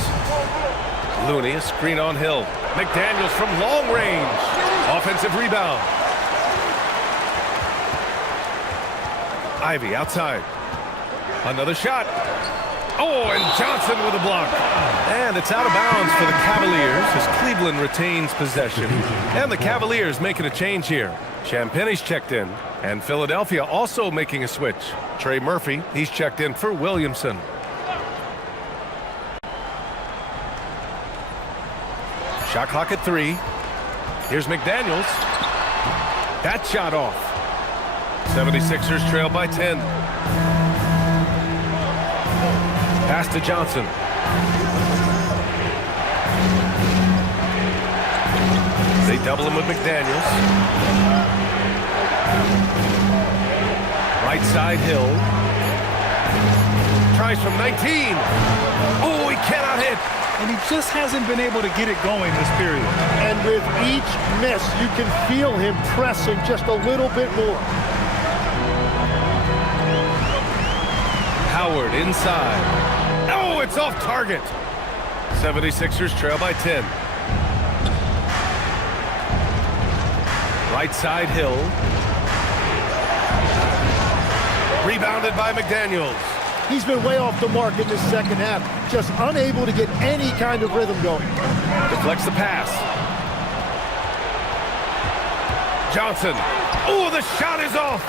Looney, a screen on Hill. McDaniels from long range. Offensive rebound. Ivy outside. Another shot. Oh, and Johnson with a block. And it's out of bounds for the Cavaliers as Cleveland retains possession. And the Cavaliers making a change here. Champagne's checked in. And Philadelphia also making a switch. Trey Murphy, he's checked in for Williamson. Shot clock at 3. Here's McDaniels. That shot off. 76ers trail by 10. Pass to Johnson. They double him with McDaniels. Right side Hill. Tries from 19. Oh, he cannot hit. And he just hasn't been able to get it going this period. And with each miss, you can feel him pressing just a little bit more. Howard inside. it's off target. 76ers trail by 10. Right side, Hill. Rebounded by McDaniels. He's been way off the mark in this second half, just unable to get any kind of rhythm going. Deflects the pass. Johnson. Oh, the shot is off.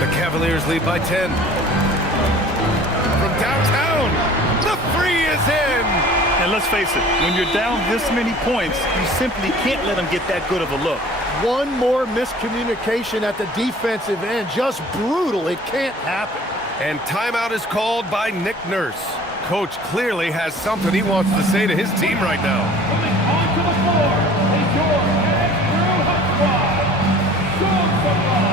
The Cavaliers lead by 10. From downtown, the three is in. And let's face it, when you're down this many points, you simply can't let them get that good of a look. One more miscommunication at the defensive end, just brutal. It can't happen. And timeout is called by Nick Nurse. Coach clearly has something he wants to say to his team right now. Coming onto the floor is your head crew hot squad. Show some love.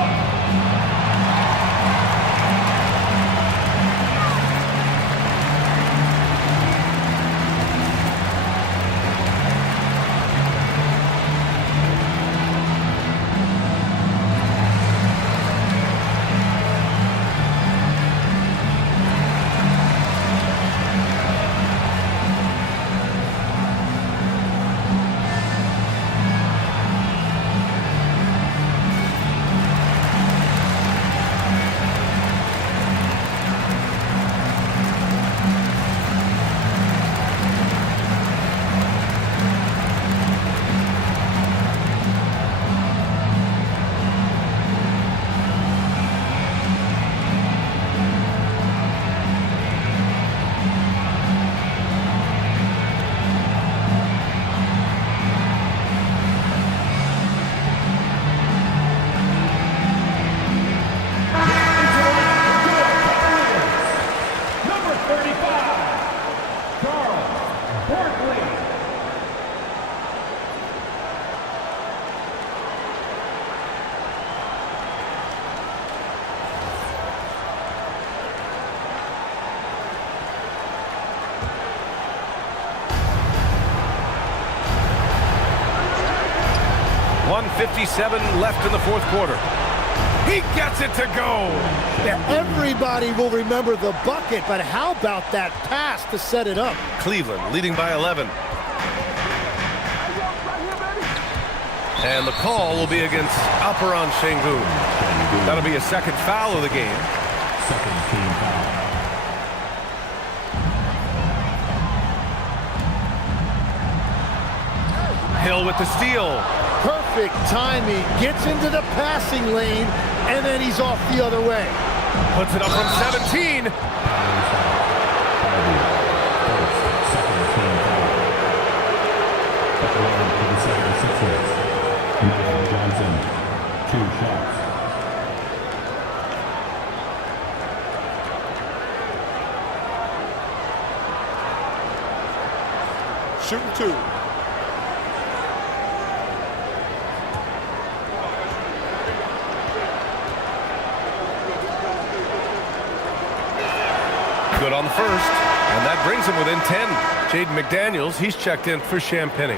.57 left in the fourth quarter. He gets it to go. Yeah, everybody will remember the bucket, but how about that pass to set it up? Cleveland leading by 11. And the call will be against Alperon Şengün. That'll be a second foul of the game. Second team foul. Hill with the steal. Perfect timing, gets into the passing lane, and then he's off the other way. Puts it up from 17. Second team foul. At the line for the 76ers. Michael Johnson, 2 shots. Shooting 2. Good on the first, and that brings him within 10. Jaden McDaniels, he's checked in for Champagny.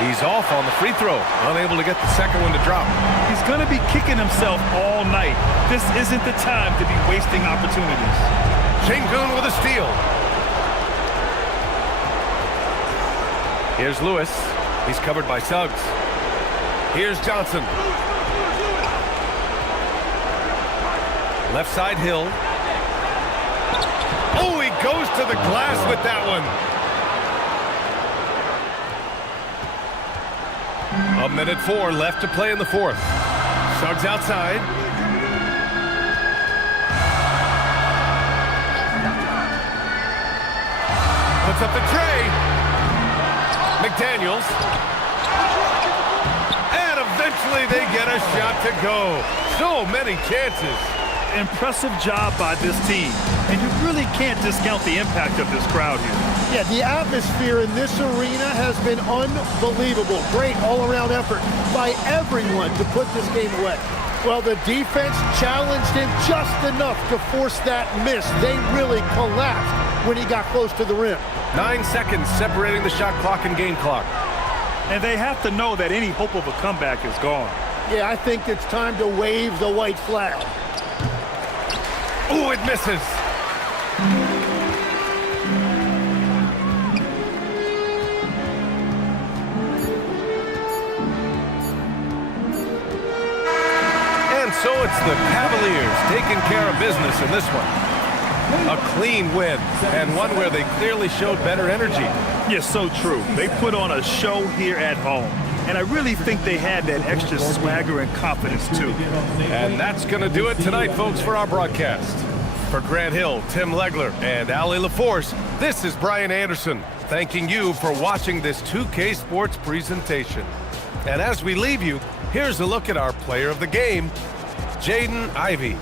He's off on the free throw, unable to get the second one to drop. He's going to be kicking himself all night. This isn't the time to be wasting opportunities. Şengün with a steal. Here's Lewis. He's covered by Suggs. Here's Johnson. Left side, Hill. Oh, he goes to the glass with that one. A minute 4 left to play in the fourth. Suggs outside. Puts up the tray. McDaniels. And eventually they get a shot to go. So many chances. Impressive job by this team. And you really can't discount the impact of this crowd here. Yeah, the atmosphere in this arena has been unbelievable. Great all-around effort by everyone to put this game away. Well, the defense challenged him just enough to force that miss. They really collapsed when he got close to the rim. 9 seconds separating the shot clock and game clock. And they have to know that any hope of a comeback is gone. Yeah, I think it's time to wave the white flag. Oh, it misses. And so it's the Cavaliers taking care of business in this one. A clean win, and one where they clearly showed better energy. Yes, so true. They put on a show here at home. And I really think they had that extra swagger and confidence, too. And that's going to do it tonight, folks, for our broadcast. For Grant Hill, Tim Legler, and Ali LaForce, this is Brian Anderson, thanking you for watching this 2K Sports presentation. And as we leave you, here's a look at our player of the game, Jaden Ivey.